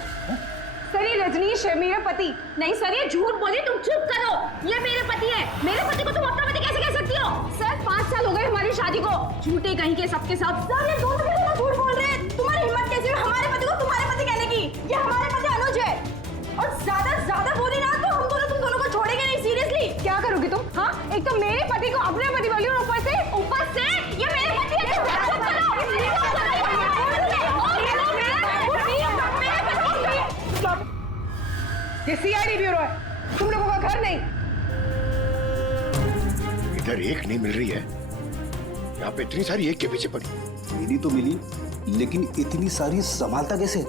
सर ये रजनीश है मेरा पति। नहीं सर ये झूठ बोली, तुम चुप करो। ये मेरे पति है। मेरे पति को तुम अपना पति कैसे कह सकती हो? सर 5 साल हो गए हमारी शादी को। झूठे कहीं के सबके सब। सर ये दोनों के झूठ बोल रहे हैं। तुम्हारी हिम्मत कैसे हुई हमारे पति को तुम्हारे पति कहने की? ये हमारे पति अनुज है। और ज्यादा बोली ना तो हम दोनों तुम दोनों को छोड़ेंगे नहीं। सीरियसली क्या करोगी तुम? हाँ एक तो मेरे पति को अपने पति बोली और ऊपर से ये मेरे पति है। ये सीआईडी ब्यूरो है, तुम लोगों का घर नहीं। इधर एक नहीं मिल रही है, यहाँ पे इतनी सारी एक के पीछे पड़ी। मिली तो मिली, लेकिन इतनी सारी संभालता कैसे?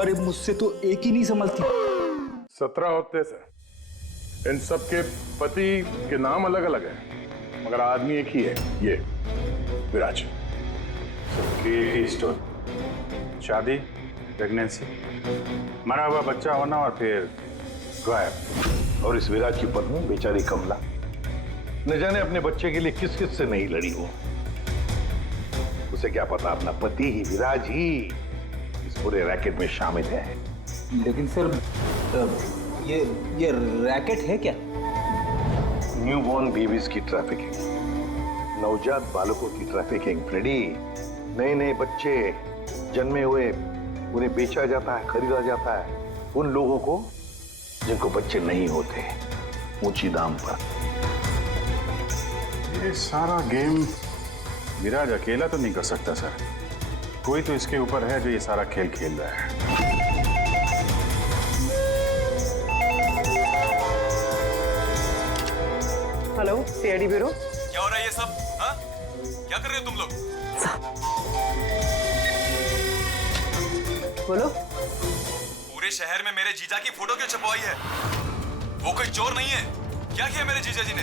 अरे मुझसे तो एक ही नहीं संभलती। 17 होते सर। इन सब के पति के नाम अलग अलग हैं, मगर आदमी एक ही है, ये विराज। सबकी एक ही स्टोरी। शादी, प्रेगनेंसी, मरा हुआ बच्चा होना और फिर गायब। और इस विराज की पत्नी बेचारी कमला, न जाने अपने बच्चे के लिए किस किस से नहीं लड़ी हो। उसे क्या पता अपना पति ही, विराज ही इस पूरे रैकेट में शामिल है। लेकिन सर ये रैकेट है क्या? न्यूबॉर्न बेबीज की ट्रैफिकिंग, नवजात बालकों की ट्रैफिकिंग। फ्रेडी, नए बच्चे जन्मे हुए उन्हें बेचा जाता है, खरीदा जाता है उन लोगों को जिनको बच्चे नहीं होते, ऊंची दाम पर। ये सारा गेम विराज अकेला तो नहीं कर सकता सर। कोई तो इसके ऊपर है जो ये सारा खेल खेल रहा है। Hello CID bureau. क्या हो रहा है ये सब? हाँ? क्या कर रहे हो तुम लोग? बोलो। पूरे शहर में मेरे जीजा की फोटो क्यों छपवाई है? वो कोई चोर नहीं है। क्या किया मेरे जीजा जी ने?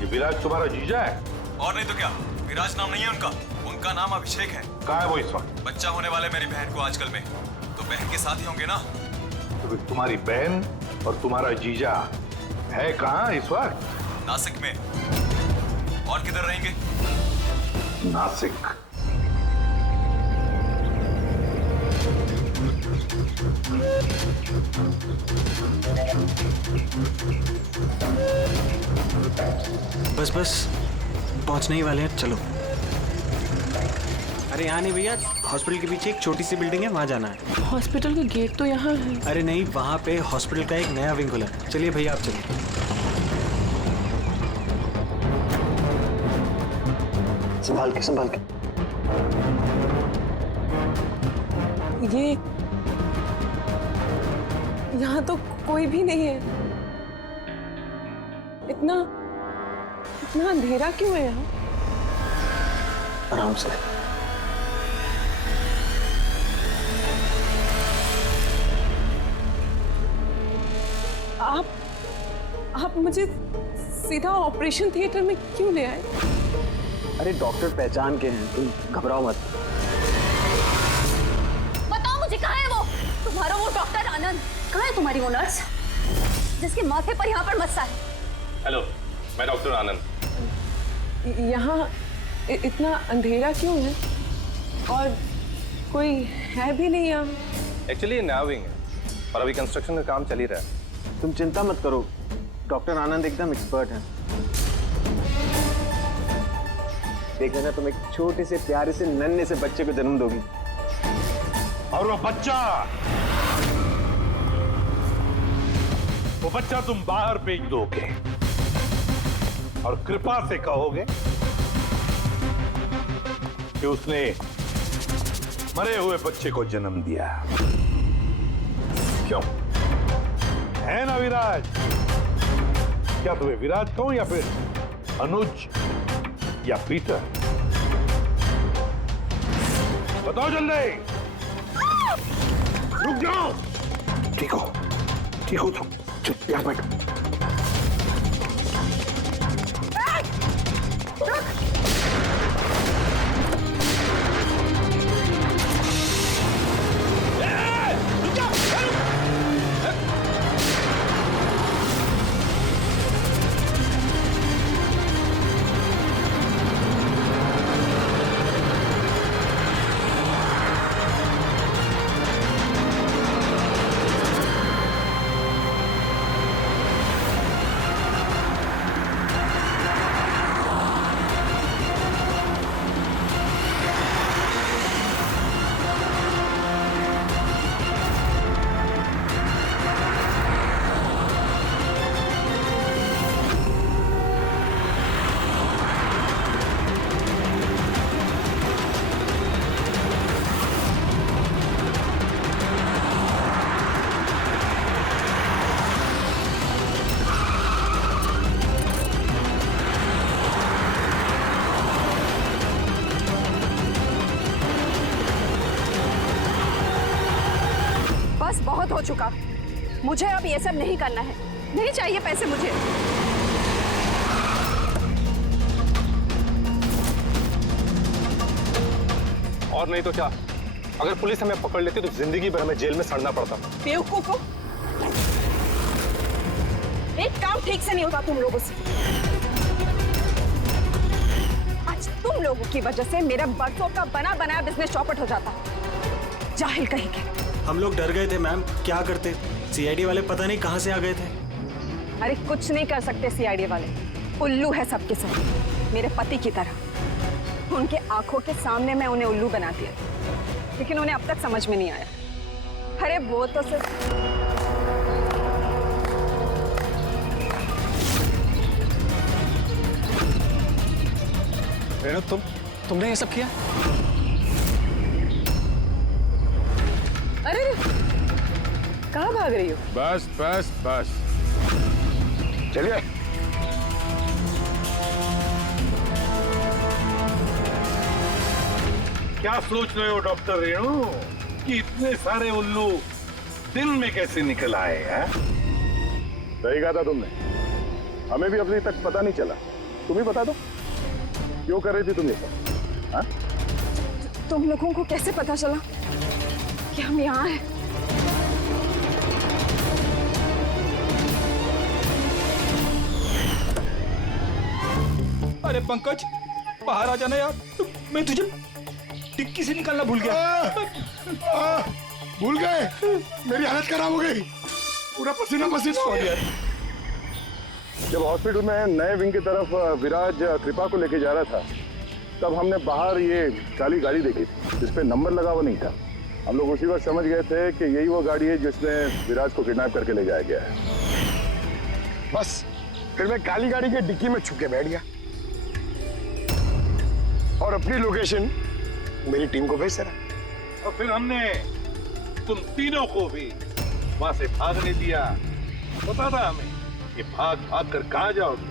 ये विराज तुम्हारा जीजा है? और नहीं तो क्या, विराज नाम नहीं है उनका नाम अभिषेक है। कहाँ है वो इस वक्त? बच्चा होने वाले मेरी बहन को आजकल में, तो बहन के साथ ही होंगे ना। तो तुम्हारी बहन और तुम्हारा जीजा है कहाँ इस वक्त? नासिक में। और किधर रहेंगे? नासिक। बस पहुंचने ही वाले हैं, चलो। अरे यहाँ नहीं भैया, हॉस्पिटल के पीछे एक छोटी सी बिल्डिंग है, वहाँ जाना है। हॉस्पिटल का गेट तो यहाँ है। अरे नहीं, वहाँ पे हॉस्पिटल का एक नया विंग खुला है। चलिए भैया आप चलिए। संभाल के। ये यहाँ तो कोई भी नहीं है। इतना अंधेरा क्यों है यहाँ? आराम से। आप मुझे सीधा ऑपरेशन थिएटर में क्यों ले आए? अरे डॉक्टर पहचान के हैं, तुम घबराओ मत। बताओ मुझे कहाँ है वो? तुम्हारा वो डॉक्टर आनंद? कहाँ है तुम्हारी वो नर्स जिसके माथे पर यहाँ पर मस्सा है? हेलो, मैं डॉक्टर आनंद। यहाँ इतना अंधेरा क्यों है और कोई है भी नहीं यहाँ? एक्चुअली नया विंग है और अभी कंस्ट्रक्शन का काम चल ही रहा है। तुम चिंता मत करो, डॉक्टर आनंद एकदम एक्सपर्ट हैं। देख लेना, तुम एक छोटे से प्यारे से नन्हे से बच्चे को जन्म दोगी और वो बच्चा तुम बाहर भेज दोगे और कृपा से कहोगे कि उसने मरे हुए बच्चे को जन्म दिया। क्यों है ना विराज? क्या तुम्हें विराज कहूं या फिर अनुज या पीटर? बताओ जल्दी। रुक जाओ। ठीक हो तुम, चुप यहाँ बैठो। बहुत हो चुका, मुझे अब ये सब नहीं करना है। नहीं चाहिए पैसे मुझे। और नहीं तो क्या, अगर पुलिस हमें पकड़ लेती तो जिंदगी भर हमें जेल में सड़ना पड़ता। बेवकूफो, एक काम ठीक से नहीं होता तुम लोगों से। आज तुम लोगों की वजह से मेरा बरसों का बना बनाया बिजनेस चौपट हो जाता। जाहिल कहीं के। हम लोग डर गए थे मैम, क्या करते? सीआईडी वाले पता नहीं कहां से आ गए थे। अरे कुछ नहीं कर सकते सीआईडी वाले, उल्लू है सबके सब, मेरे पति की तरह। उनके आंखों के सामने मैं उन्हें उल्लू बना दिया, लेकिन उन्हें अब तक समझ में नहीं आया। अरे वो तो सिर्फ रेणु, तुमने ये सब किया? अरे कहाँ भाग रही हो? बस बस बस, चलिए। क्या सोच रहे हो डॉक्टर रेणु कि इतने सारे उल्लू दिन में कैसे निकल आए हैं? सही कहा था तुमने, हमें भी अभी तक पता नहीं चला। तुम ही बता दो, क्यों कर रही थी तुम ये सब? हाँ? तुम लोगों को कैसे पता चला कि हम यहाँ हैं? अरे पंकज, बाहर आ जाना यार, मैं तुझे टिक्की से निकालना भूल गया। भूल गए? मेरी हालत खराब हो गई, पूरा पसीना पसीना हो गया। जब हॉस्पिटल में नए विंग की तरफ विराज कृपा को लेके जा रहा था, तब हमने बाहर ये काली गाड़ी देखी थी जिसपे नंबर लगा हुआ नहीं था। हम लोग उसी वक्त समझ गए थे कि यही वो गाड़ी है जिसमें विराज को किडनैप करके ले जाया गया है। बस फिर मैं काली गाड़ी के डिक्की में छुप के बैठ गया और अपनी लोकेशन मेरी टीम को भेज दे। और फिर हमने तुम तीनों को भी वहां से भागने दिया। पता था हमें कि भाग भाग कर कहां जाओगे,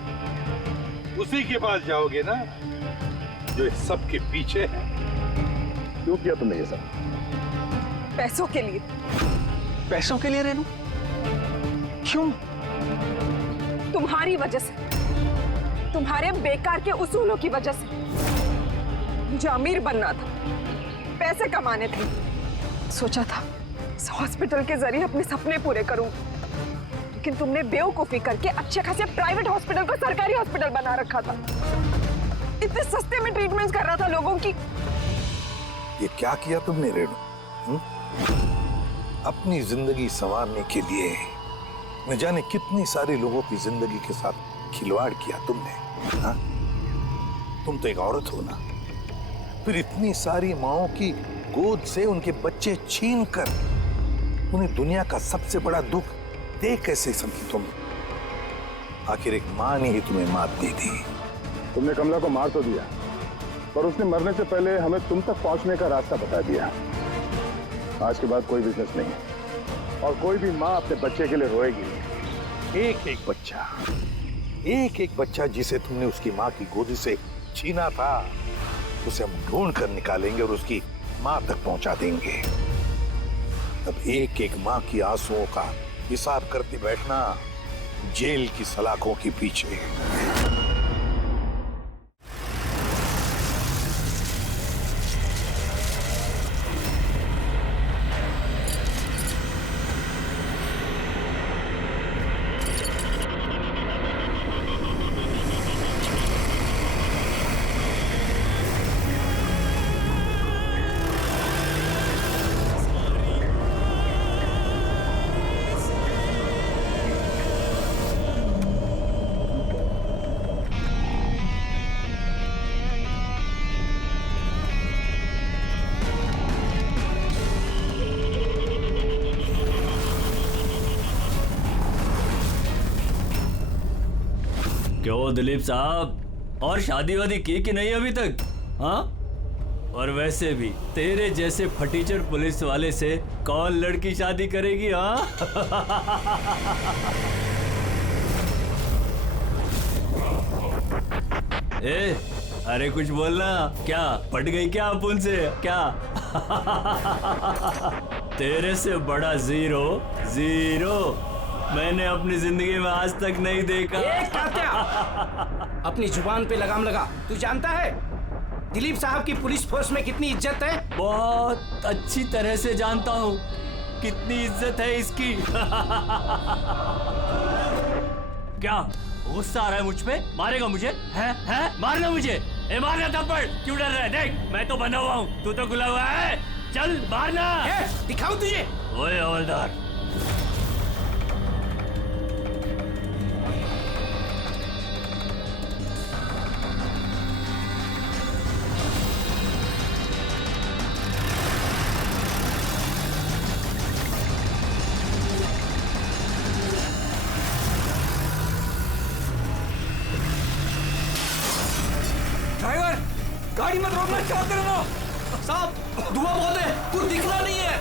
उसी के पास जाओगे ना जो इस सब के पीछे है। क्यों किया तुमने ये सब? पैसों के लिए। पैसों के लिए रेणु? क्यों? तुम्हारी वजह से, तुम्हारे बेकार के उसूलों की वजह से। मुझे अमीर बनना था, पैसे कमाने थे। सोचा था इस हॉस्पिटल के जरिए अपने सपने पूरे करूं, लेकिन तुमने बेवकूफी करके अच्छे खासे प्राइवेट हॉस्पिटल को सरकारी हॉस्पिटल बना रखा था। इतने सस्ते में ट्रीटमेंट कर रहा था लोगों की। ये क्या किया तुमने रेणु? अपनी जिंदगी संवारने के लिए न जाने कितनी सारी लोगों की जिंदगी के साथ खिलवाड़ किया तुमने। हाँ? तुम तो एक औरत हो ना, फिर इतनी सारी माओं की गोद से उनके बच्चे छीन कर उन्हें दुनिया का सबसे बड़ा दुख दे कैसे समझी तुम? आखिर एक मां ने ही तुम्हें मात दी थी। तुमने कमला को मार तो दिया, पर उसने मरने से पहले हमें तुम तक पहुंचने का रास्ता बता दिया। आज के बाद कोई बिजनेस नहीं है और कोई भी मां अपने बच्चे के लिए रोएगी नहीं। एक एक बच्चा जिसे तुमने उसकी मां की गोदी से छीना था, उसे हम ढूंढ कर निकालेंगे और उसकी मां तक पहुंचा देंगे। तब एक एक मां की आंसुओं का हिसाब करते बैठना जेल की सलाखों के पीछे। क्यों दिलीप साहब, और शादी वादी की कि नहीं अभी तक? हाँ, और वैसे भी तेरे जैसे फटीचर पुलिस वाले से कौन लड़की शादी करेगी? हाँ ए, अरे कुछ बोलना। क्या पट गई क्या अपुन से? क्या तेरे से बड़ा जीरो मैंने अपनी जिंदगी में आज तक नहीं देखा। अपनी जुबान पे लगाम लगा। तू जानता है दिलीप साहब की पुलिस फोर्स में कितनी इज्जत है? बहुत अच्छी तरह से जानता हूँ कितनी इज्जत है इसकी। क्या गुस्सा आ रहा है मुझ पे? मारेगा मुझे? है? मारना मुझे? मारना थप्पड़। क्यों डर रहा है? देख मैं तो बंधा हुआ हूँ, तू तो खुला हुआ है। चल मारना। दिखाऊं तुझे? ओए हवलदार, ड्राइवर गाड़ी मत रोकना, स्टॉप करना। साहब धुआं बहुत है, कुछ दिखना नहीं है।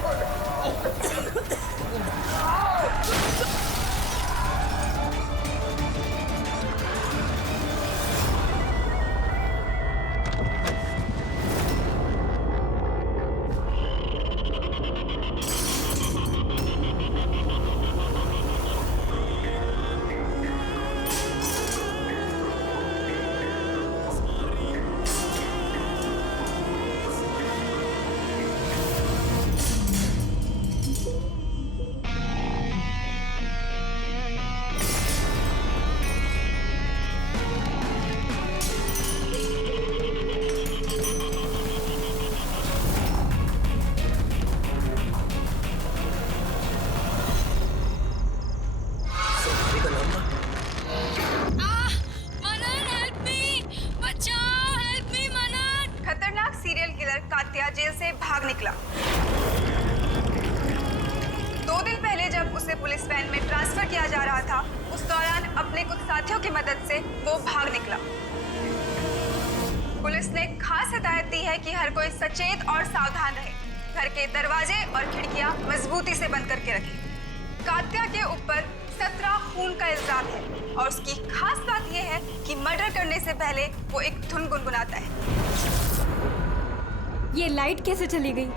जेल से भाग निकला। 2 दिन पहले जब उसे पुलिस वैन में ट्रांसफर किया जा रहा था, उस दौरान अपने कुछ साथियों की मदद से वो भाग निकला। पुलिस ने खास हिदायत दी है कि हर कोई सचेत और सावधान रहे, घर के दरवाजे और खिड़कियां मजबूती से बंद करके रखें। कात्या के ऊपर 17 खून का इल्जाम है और उसकी खास बात यह है कि मर्डर करने से पहले वो एक धुन गुनगुनाता है। ये लाइट कैसे चली गई?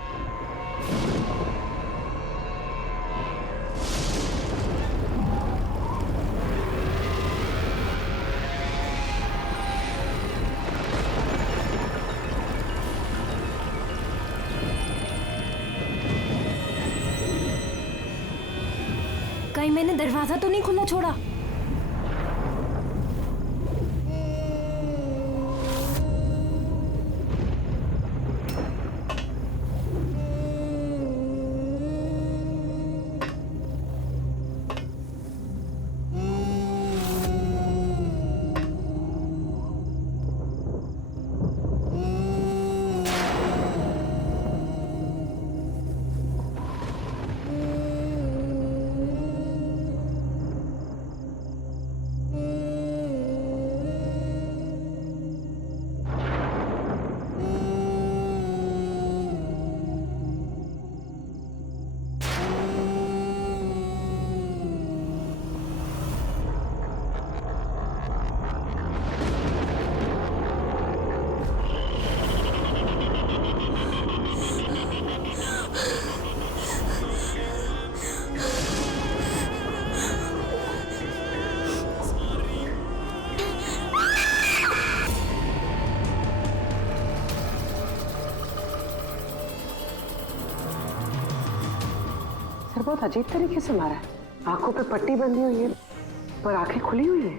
कहीं मैंने दरवाजा तो नहीं खुला छोड़ा? सर बहुत अजीब तरीके से मारा है। आंखों पे पट्टी बंधी हुई है पर आंखें खुली हुई है।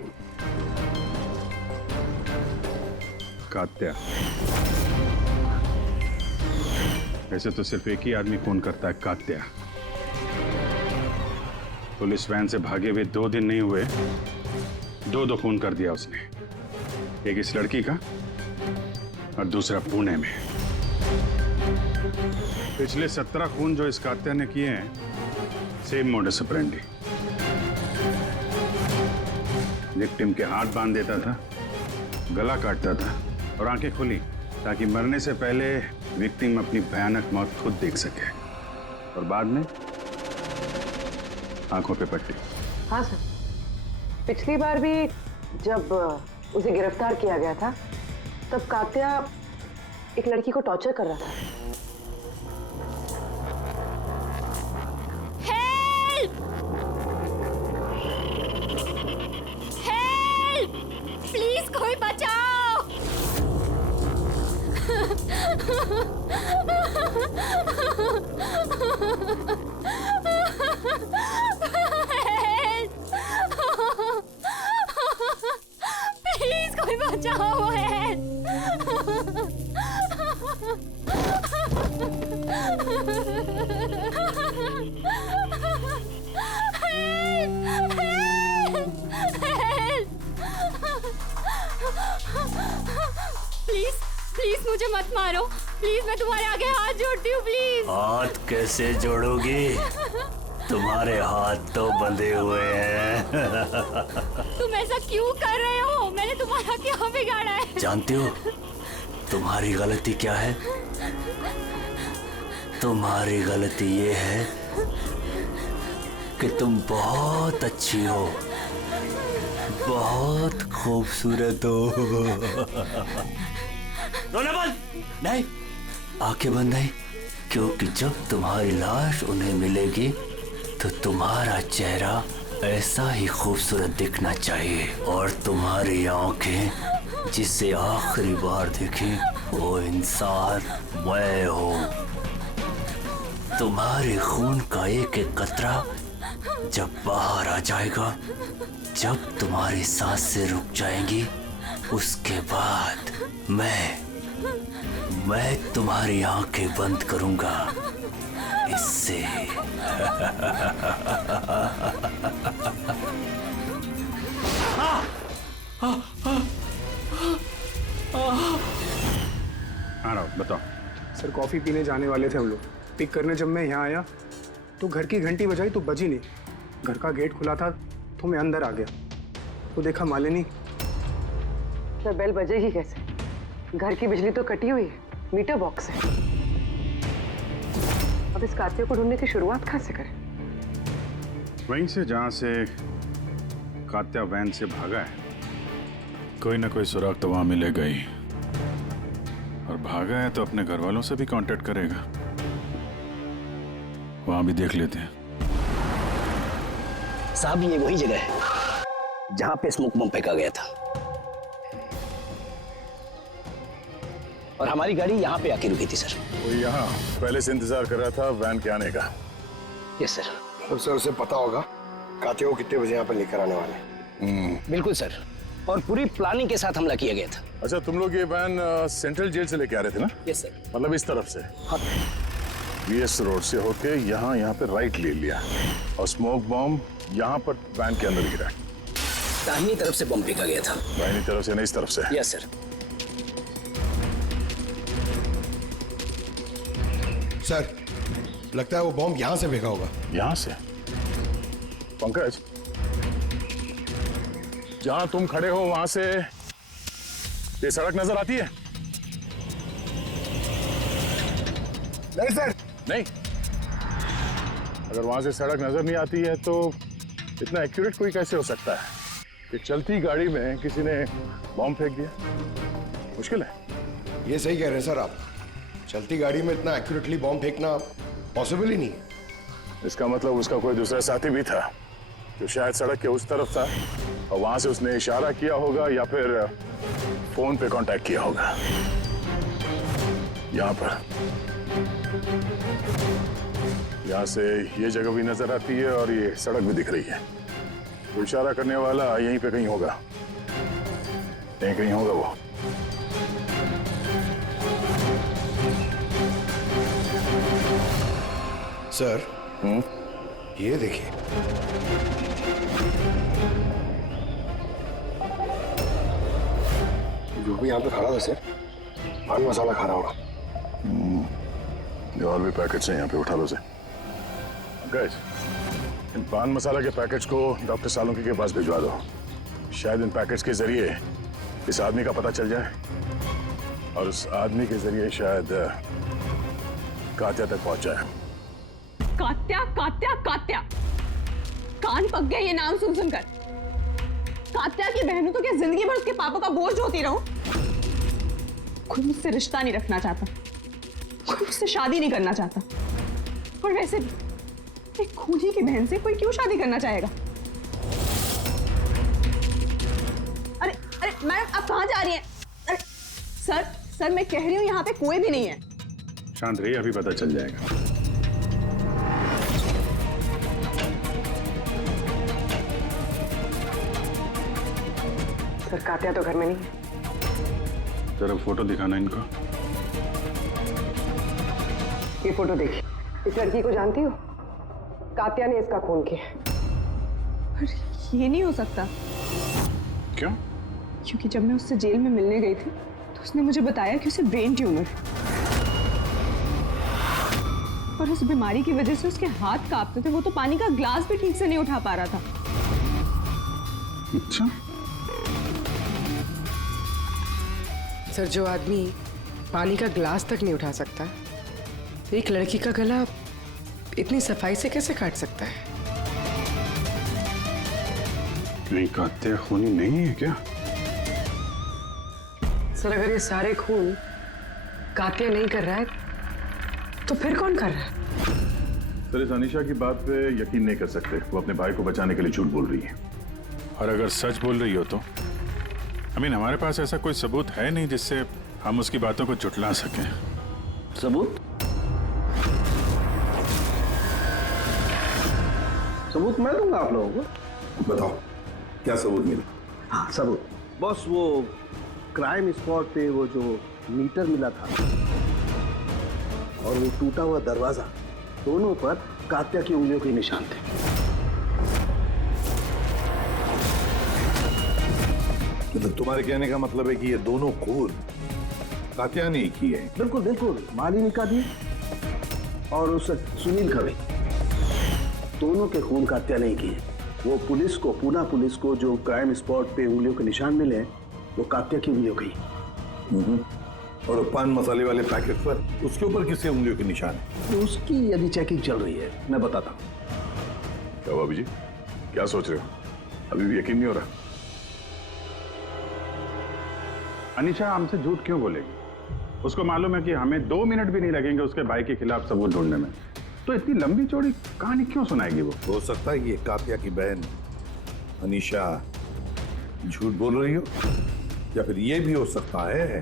कात्या, वैसे तो सिर्फ एक ही आदमी खून करता है, कात्या। पुलिस वैन से भागे हुए 2 दिन नहीं हुए, दो खून कर दिया उसने। एक इस लड़की का और दूसरा पुणे में। पिछले 17 खून जो इस कात्या ने किए हैं, सेम मोडस ऑपरेंडी। विक्टिम के हाथ बांध देता था, गला काटता था और आंखें खुली ताकि मरने से पहले विक्टिम अपनी भयानक मौत खुद देख सके, और बाद में आंखों पे पट्टी। हाँ सर, पिछली बार भी जब उसे गिरफ्तार किया गया था तब कात्या एक लड़की को टॉर्चर कर रहा था। प्लीज कोई बचाओ। प्लीज कोई बचाओ। प्लीज प्लीज मुझे मत मारो, प्लीज मैं तुम्हारे आगे हाथ जोड़ती हूँ, प्लीज। हाथ कैसे जोड़ोगी? तुम्हारे हाथ तो बंधे हुए हैं। तुम ऐसा क्यों कर रहे हो? मैंने तुम्हारा क्या बिगाड़ा है? जानती हो तुम्हारी गलती क्या है? तुम्हारी गलती ये है कि तुम बहुत अच्छी हो, बहुत खूबसूरत हो। रोना बंद। नहीं, आंखें बंद नहीं, क्योंकि जब तुम्हारी लाश उन्हें मिलेगी तो तुम्हारा चेहरा ऐसा ही खूबसूरत दिखना चाहिए, और तुम्हारी आंखें जिसे आखिरी बार देखी वो इंसान मैं हूँ। तुम्हारे खून का एक एक कतरा जब बाहर आ जाएगा, जब तुम्हारी सांसें रुक जाएंगी, उसके बाद मैं तुम्हारी आंखें बंद करूंगा। इससे हाँ, बताओ। सर कॉफी पीने जाने वाले थे हम लोग। पिक करने जब मैं यहाँ आया तो घर की घंटी बजाई तो बजी नहीं। घर का गेट खुला था तो मैं अंदर आ गया तो देखा मालिनी। तो बेल बजेगी कैसे? घर की बिजली तो कटी हुई है, मीटर बॉक्स है। अब इस कात्या को ढूंढने की शुरुआत कहाँ से करें? वहीं से जहां से कात्या वैन से भागा है। कोई ना कोई सुराग तो वहां मिलेगा ही, और भागा है तो अपने घर वालों से भी कांटेक्ट करेगा। वहां भी देख लेते हैं। साहब ये वही जगह है जहां पे स्मोक बम फेंका गया था, और हमारी गाड़ी यहाँ पे आके रुकी थी सर। वो यहाँ पहले से इंतजार कर रहा था वैन के आने का। Yes sir. तो सर उसे पता होगा कातिया को कितने बजे यहाँ पर लेकर आने वाले? बिल्कुल सर, और पूरी प्लानिंग के साथ हमला किया गया था। अच्छा, तुम लोग ये वैन सेंट्रल जेल से लेके आ रहे थे ना? Yes sir. मतलब इस तरफ से? हाँ। बीएस रोड से होके यहाँ पे राइट ले लिया और स्मोक बॉम्ब यहाँ पर वैन के अंदर गिरा। दाहिनी तरफ से बम फेंका गया था। दाहिनी तरफ से नहीं, इस तरफ से? Yes sir. सर, लगता है वो बॉम्ब यहाँ से फेंका होगा। यहाँ से? पंकज, जहां तुम खड़े हो वहां से ये सड़क नजर आती है? नहीं सर। नहीं? अगर वहां से सड़क नजर नहीं आती है तो इतना एक्यूरेट कोई कैसे हो सकता है कि चलती गाड़ी में किसी ने बॉम्ब फेंक दिया? मुश्किल है। ये सही कह रहे हैं सर आप। चलती गाड़ी में इतना एक्यूरेटली बॉम्ब फेंकना पॉसिबल ही नहीं है। इसका मतलब उसका कोई दूसरा साथी भी था जो शायद सड़क के उस तरफ था और वहां से उसने इशारा किया होगा या फिर फोन पे कांटेक्ट किया होगा। यहाँ पर, यहाँ से ये जगह भी नजर आती है और ये सड़क भी दिख रही है। तो इशारा करने वाला यहीं पे कहीं होगा, यहीं कहीं होगा वो। सर, ये देखिए। जो भी यहाँ पे खड़ा था सर, पान मसाला खा रहा होगा। ये और भी पैकेट्स हैं यहाँ पे, उठा लो से। गाइस, इन पान मसाला के पैकेट्स को डॉक्टर सालुंकी के पास भिजवा दो। शायद इन पैकेट्स के जरिए इस आदमी का पता चल जाए और उस आदमी के जरिए शायद कात्या तक पहुंच जाए। कात्या कात्या कात्या, कान पक गए ये नाम सुन सुनकर। कात्या की बहनों तो क्या जिंदगी भर उसके पापा का बोझ होती रहूं? कोई मुझसे रिश्ता नहीं रखना चाहता, कोई मुझसे शादी नहीं करना चाहता। और वैसे भी एक खूनी की बहन से कोई क्यों शादी करना चाहेगा? अरे अरे मैडम, आप कहाँ जा रही हैं? अरे सर मैं कह रही हूँ यहाँ पे कोई भी नहीं है। शांत रहिए, अभी पता चल जाएगा। सर, कात्या तो घर में नहीं है। जरा फोटो दिखाना इनको। ये फोटो देखिए। इस लड़की को जानती हो? कात्या ने इसका खून किया। अरे ये नहीं हो सकता। क्यों? क्योंकि जब मैं उससे जेल में मिलने गई थी तो उसने मुझे बताया कि उसे ब्रेन ट्यूमर है और उस बीमारी की वजह से उसके हाथ कांपते थे। वो तो पानी का ग्लास भी ठीक से नहीं उठा पा रहा था। अच्छा। सर, जो आदमी पानी का ग्लास तक नहीं उठा सकता, एक लड़की का गला इतनी सफाई से कैसे काट सकता है? नहीं, कात्या खूनी नहीं है क्या? सर, अगर ये सारे खून कात्या नहीं कर रहा है तो फिर कौन कर रहा है? सर, इस अनीशा की बात पे यकीन नहीं कर सकते। वो अपने भाई को बचाने के लिए झूठ बोल रही है। और अगर सच बोल रही हो तो हमारे पास ऐसा कोई सबूत है नहीं जिससे हम उसकी बातों को झुठला सकें। सबूत? सबूत मैं दूंगा आप लोगों को। बताओ, क्या सबूत मिला? हाँ, सबूत बॉस, वो क्राइम स्पॉट पे वो जो मीटर मिला था और वो टूटा हुआ दरवाजा, दोनों पर कात्या की उंगलियों के निशान थे। मतलब तुम्हारे कहने का मतलब है कि ये दोनों खून कात्या ने की है? बिल्कुल बिल्कुल, मालिनी का भी और उस सुनील का भी। दोनों के खून कात्या नहीं किए। वो पुलिस को, पूना पुलिस को जो क्राइम स्पॉट पे उंगलियों के निशान मिले हैं वो कात्या की उंगलियों के ही। और पान मसाले वाले पैकेट पर उसके ऊपर किसके उंगलियों के निशान है? उसकी अभी चेकिंग चल रही है, मैं बताता हूँ। क्या हुआ अभी जी, क्या सोच रहे हो? अभी भी यकीन नहीं हो रहा? अनीशा हमसे झूठ क्यों बोलेगी? उसको मालूम है कि हमें 2 मिनट भी नहीं लगेंगे उसके भाई के खिलाफ सबूत ढूंढने में, तो इतनी लंबी चौड़ी कहानी क्यों सुनाएगी वो? हो सकता है कि ये कात्या की बहन अनीशा झूठ बोल रही हो, या फिर ये भी हो सकता है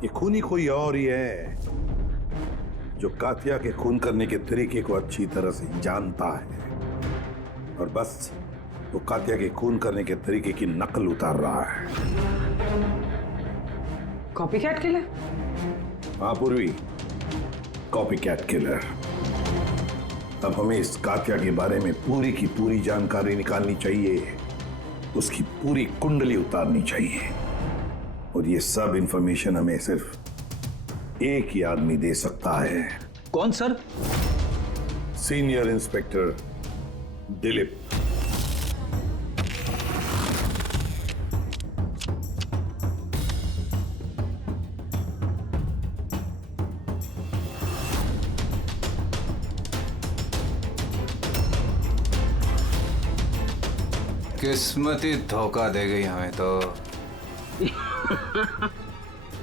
कि खूनी कोई और ही है जो कात्या के खून करने के तरीके को अच्छी तरह से जानता है और बस वो कात्या के खून करने के तरीके की नकल उतार रहा है। Copycat killer? हाँ पूर्वी, कॉपी कैट किलर। अब हमें इस कात्या के बारे में पूरी की पूरी जानकारी निकालनी चाहिए, उसकी पूरी कुंडली उतारनी चाहिए, और ये सब इंफॉर्मेशन हमें सिर्फ एक ही आदमी दे सकता है। कौन सर? Senior inspector Dilip. किस्मत ही धोखा दे गई हमें तो।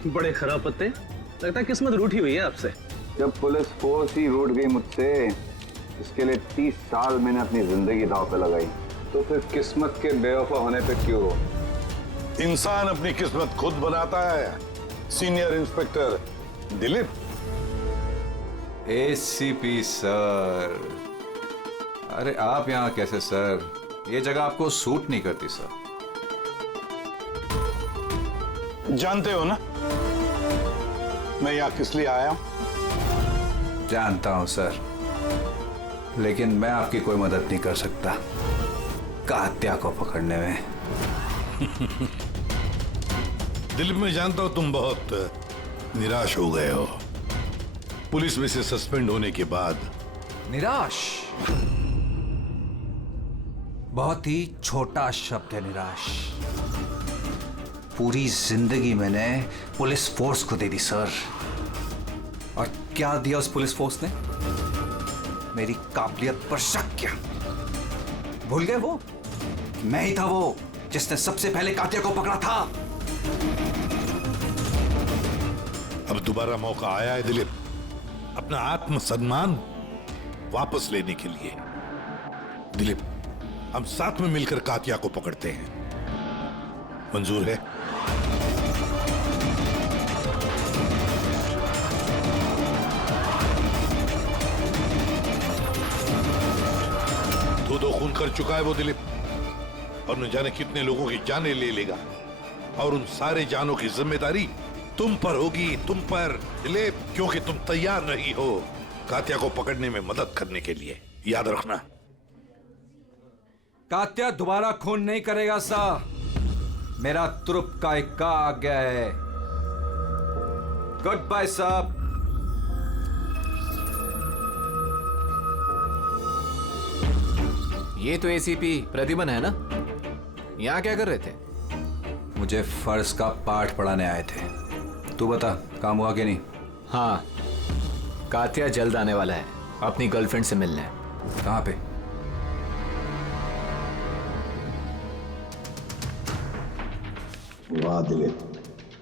बड़े खराब पत्ते, लगता है किस्मत रूठी हुई है आपसे। जब पुलिस फोर्स ही रूठ गई मुझसे, इसके लिए 30 साल मैंने अपनी जिंदगी दांव पे लगाई, तो फिर किस्मत के बेवफा होने पे क्यों रो? इंसान अपनी किस्मत खुद बनाता है, senior inspector Dilip. ACP sir, अरे आप यहाँ कैसे सर? ये जगह आपको सूट नहीं करती सर। जानते हो ना मैं यहाँ किस लिए आया? जानता हूं सर, लेकिन मैं आपकी कोई मदद नहीं कर सकता कात्या को पकड़ने में। दिलीप, मैं जानता हूं तुम बहुत निराश हो गए हो पुलिस में से सस्पेंड होने के बाद। निराश बहुत ही छोटा शब्द है, निराश। पूरी जिंदगी मैंने पुलिस फोर्स को दे दी सर, और क्या दिया उस पुलिस फोर्स ने? मेरी काबिलियत पर शक किया। भूल गए वो? मैं ही था वो जिसने सबसे पहले कात्या को पकड़ा था। अब दोबारा मौका आया है दिलीप, अपना आत्मसम्मान वापस लेने के लिए। दिलीप, हम साथ में मिलकर कात्या को पकड़ते हैं, मंजूर है? दो खून कर चुका है वो दिलीप, और न जाने कितने लोगों की जानें ले लेगा, और उन सारे जानों की जिम्मेदारी तुम पर होगी, तुम पर दिलीप, क्योंकि तुम तैयार नहीं हो कात्या को पकड़ने में मदद करने के लिए। याद रखना। कात्या दोबारा खून नहीं करेगा सा। मेरा तुरुप का इक्का आ गया है। गुड बाय साहब। ये तो एसीपी प्रतिबन है ना? यहाँ क्या कर रहे थे? मुझे फर्ज का पाठ पढ़ाने आए थे। तू बता, काम हुआ कि नहीं? हाँ, कात्या जल्द आने वाला है अपनी गर्लफ्रेंड से मिलने। कहाँ पे? वाह दिलीप,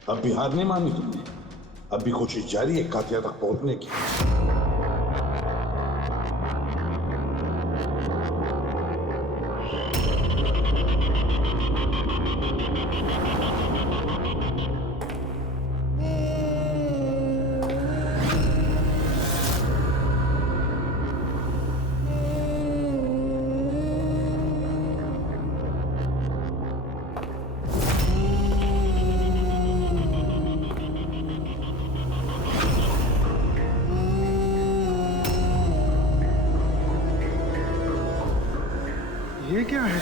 अब भी हार नहीं मानी तुमने। अब भी कोशिश जारी है कात्या तक पहुंचने की। ये क्या है?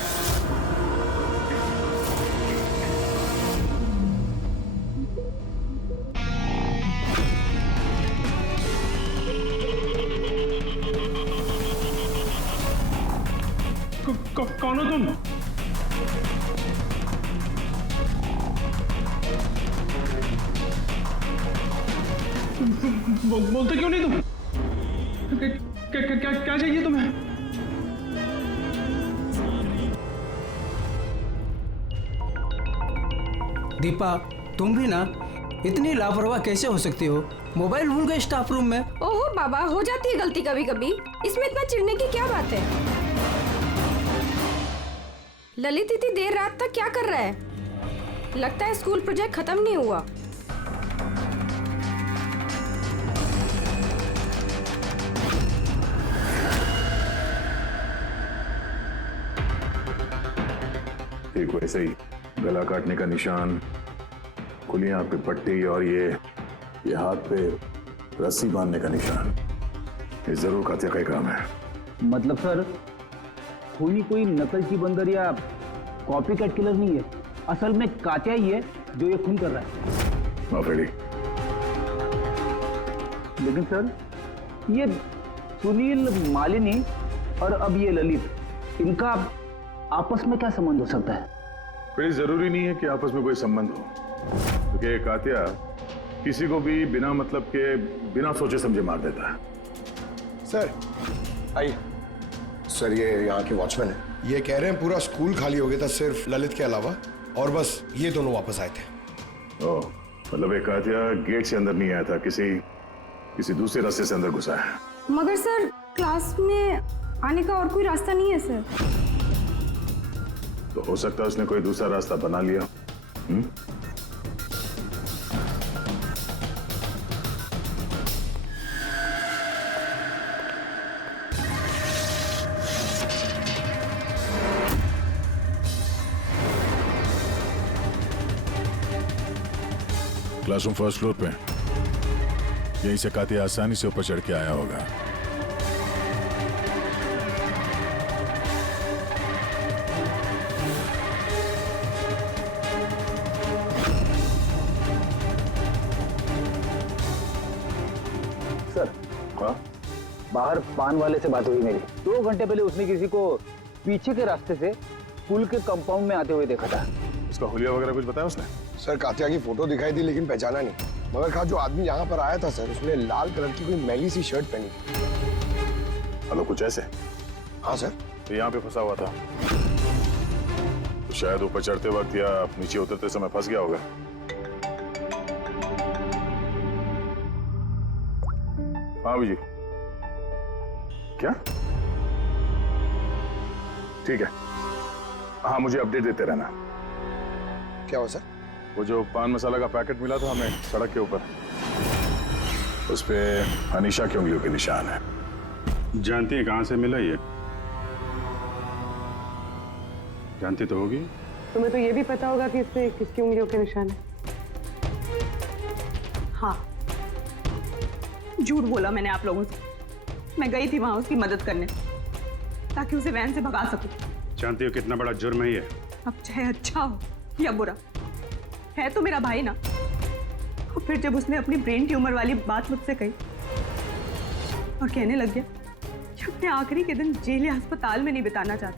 कौन हो तुम? बोलते क्यों नहीं तुम? क्या चाहिए तुम्हें? दीपा, तुम भी ना इतनी लापरवाह कैसे हो सकती हो? मोबाइल भूल गए स्टाफ रूम में। ओहो बाबा, हो जाती है गलती कभी कभी, इसमें इतना चिढ़ने की क्या बात है? ललित इतनी देर रात तक क्या कर रहा है? लगता है स्कूल प्रोजेक्ट खत्म नहीं हुआ। ठीक वैसे ही गला काटने का निशान, खुली आंख पे पट्टी और ये हाथ पे रस्सी बांधने का निशान, ये जरूर कातिया का ही काम है। मतलब सर खूनी कोई नकलची बंदर या कॉपी कैट किलर नहीं है, असल में कातिया ही है जो ये खून कर रहा है। माफ रेडी। लेकिन सर ये सुनील, मालिनी और अब ये ललित, इनका आपस में क्या संबंध हो सकता है? कोई जरूरी नहीं है कि आपस में कोई संबंध हो, क्योंकि कातिया किसी को भी बिना मतलब के, बिना सोचे समझे मार देता है। सर आइए। सर ये यहाँ के वॉचमैन है, ये कह रहे हैं पूरा स्कूल खाली हो गया था सिर्फ ललित के अलावा, और बस ये दोनों वापस आए थे। ओह, मतलब एक कातिया गेट से अंदर नहीं आया था, किसी दूसरे रास्ते से अंदर घुसा है। मगर सर क्लास में आने का और कोई रास्ता नहीं है सर। तो हो सकता है उसने कोई दूसरा रास्ता बना लिया। क्लासरूम फर्स्ट फ्लोर पे, यहीं से कातिया आसानी से ऊपर चढ़ के आया होगा। सर बाहर पान वाले से बात हुई मेरी, 2 घंटे पहले उसने किसी को पीछे के रास्ते से पुल के कंपाउंड में आते हुए देखा था। उसका हुलिया वगैरह कुछ बताया उसने? सर कातिया की फोटो दिखाई दी लेकिन पहचाना नहीं, मगर कहा जो आदमी यहाँ पर आया था सर उसने लाल कलर की कोई मैली सी शर्ट पहनी थी। हेलो, कुछ ऐसे? हाँ सर। तो यहाँ पे फंसा हुआ था, तो शायद ऊपर चढ़ते वक्त या नीचे उतरते समय फंस गया होगा। हाँ जी, क्या? ठीक है, हाँ मुझे अपडेट देते रहना। क्या हुआ सर? वो जो पान मसाला का पैकेट मिला था हमें सड़क के ऊपर, उस पे अनीशा की उंगलियों के निशान है। जानती है कहां से मिला ये? जानती तो होगी। तुम्हें तो ये भी पता होगा कि इसमें किसकी उंगलियों के निशान है। हाँ, झूठ बोला मैंने आप लोगों से। मैं गई थी वहां उसकी मदद करने ताकि उसे वैन से भगा सकूं। जानती हो कितना बड़ा जुर्म है ये? अब चाहे अच्छा हो या बुरा, है तो मेरा भाई ना। और फिर जब उसने अपनी ब्रेन ट्यूमर वाली बात मुझसे कही और कहने लग गया कि अपने आखिरी के दिन जेल या अस्पताल में नहीं बिताना चाहता,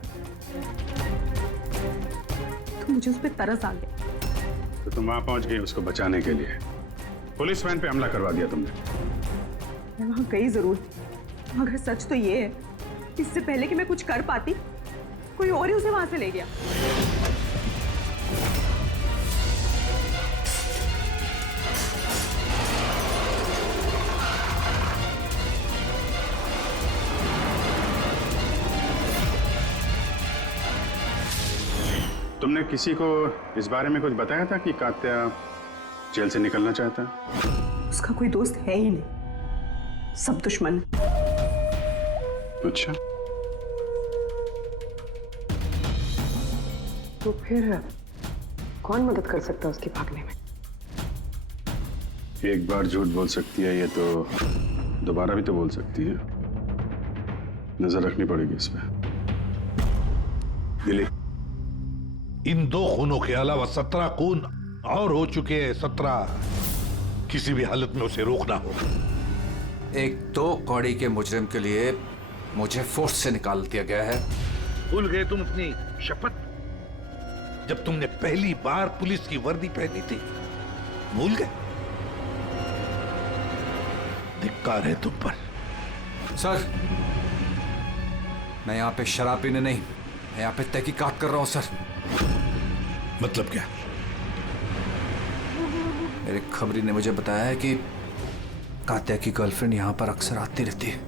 तो मुझे उस पर तरस आ गया। तो तुम वहां पहुंच गई उसको बचाने के लिए, पुलिस वैन पे हमला करवा दिया तुमने। मैं वहां गई जरूर थी, मगर सच तो ये है इससे पहले कि मैं कुछ कर पाती, कोई और ही उसे वहां से ले गया। तुमने किसी को इस बारे में कुछ बताया था कि कात्या जेल से निकलना चाहता है? उसका कोई दोस्त है ही नहीं, सब दुश्मन। अच्छा, तो फिर कौन मदद कर सकता है उसके भागने में? एक बार झूठ बोल सकती है ये तो दोबारा भी तो बोल सकती है। नजर रखनी पड़ेगी इस पे। दिलीप, इन 2 खूनों के अलावा 17 खून और हो चुके हैं। 17 किसी भी हालत में उसे रोकना होगा। एक 2 कौड़ी के मुजरिम के लिए मुझे फोर्स से निकाल दिया गया है। भूल गए तुम अपनी शपथ जब तुमने पहली बार पुलिस की वर्दी पहनी थी? भूल गए? धिक्कार है तुम पर। सर, मैं यहाँ पे शराब पीने नहीं, मैं यहाँ पे तहकीकात कर रहा हूँ सर। मतलब क्या? मेरे खबरी ने मुझे बताया है कि कात्या की गर्लफ्रेंड यहाँ पर अक्सर आती रहती है।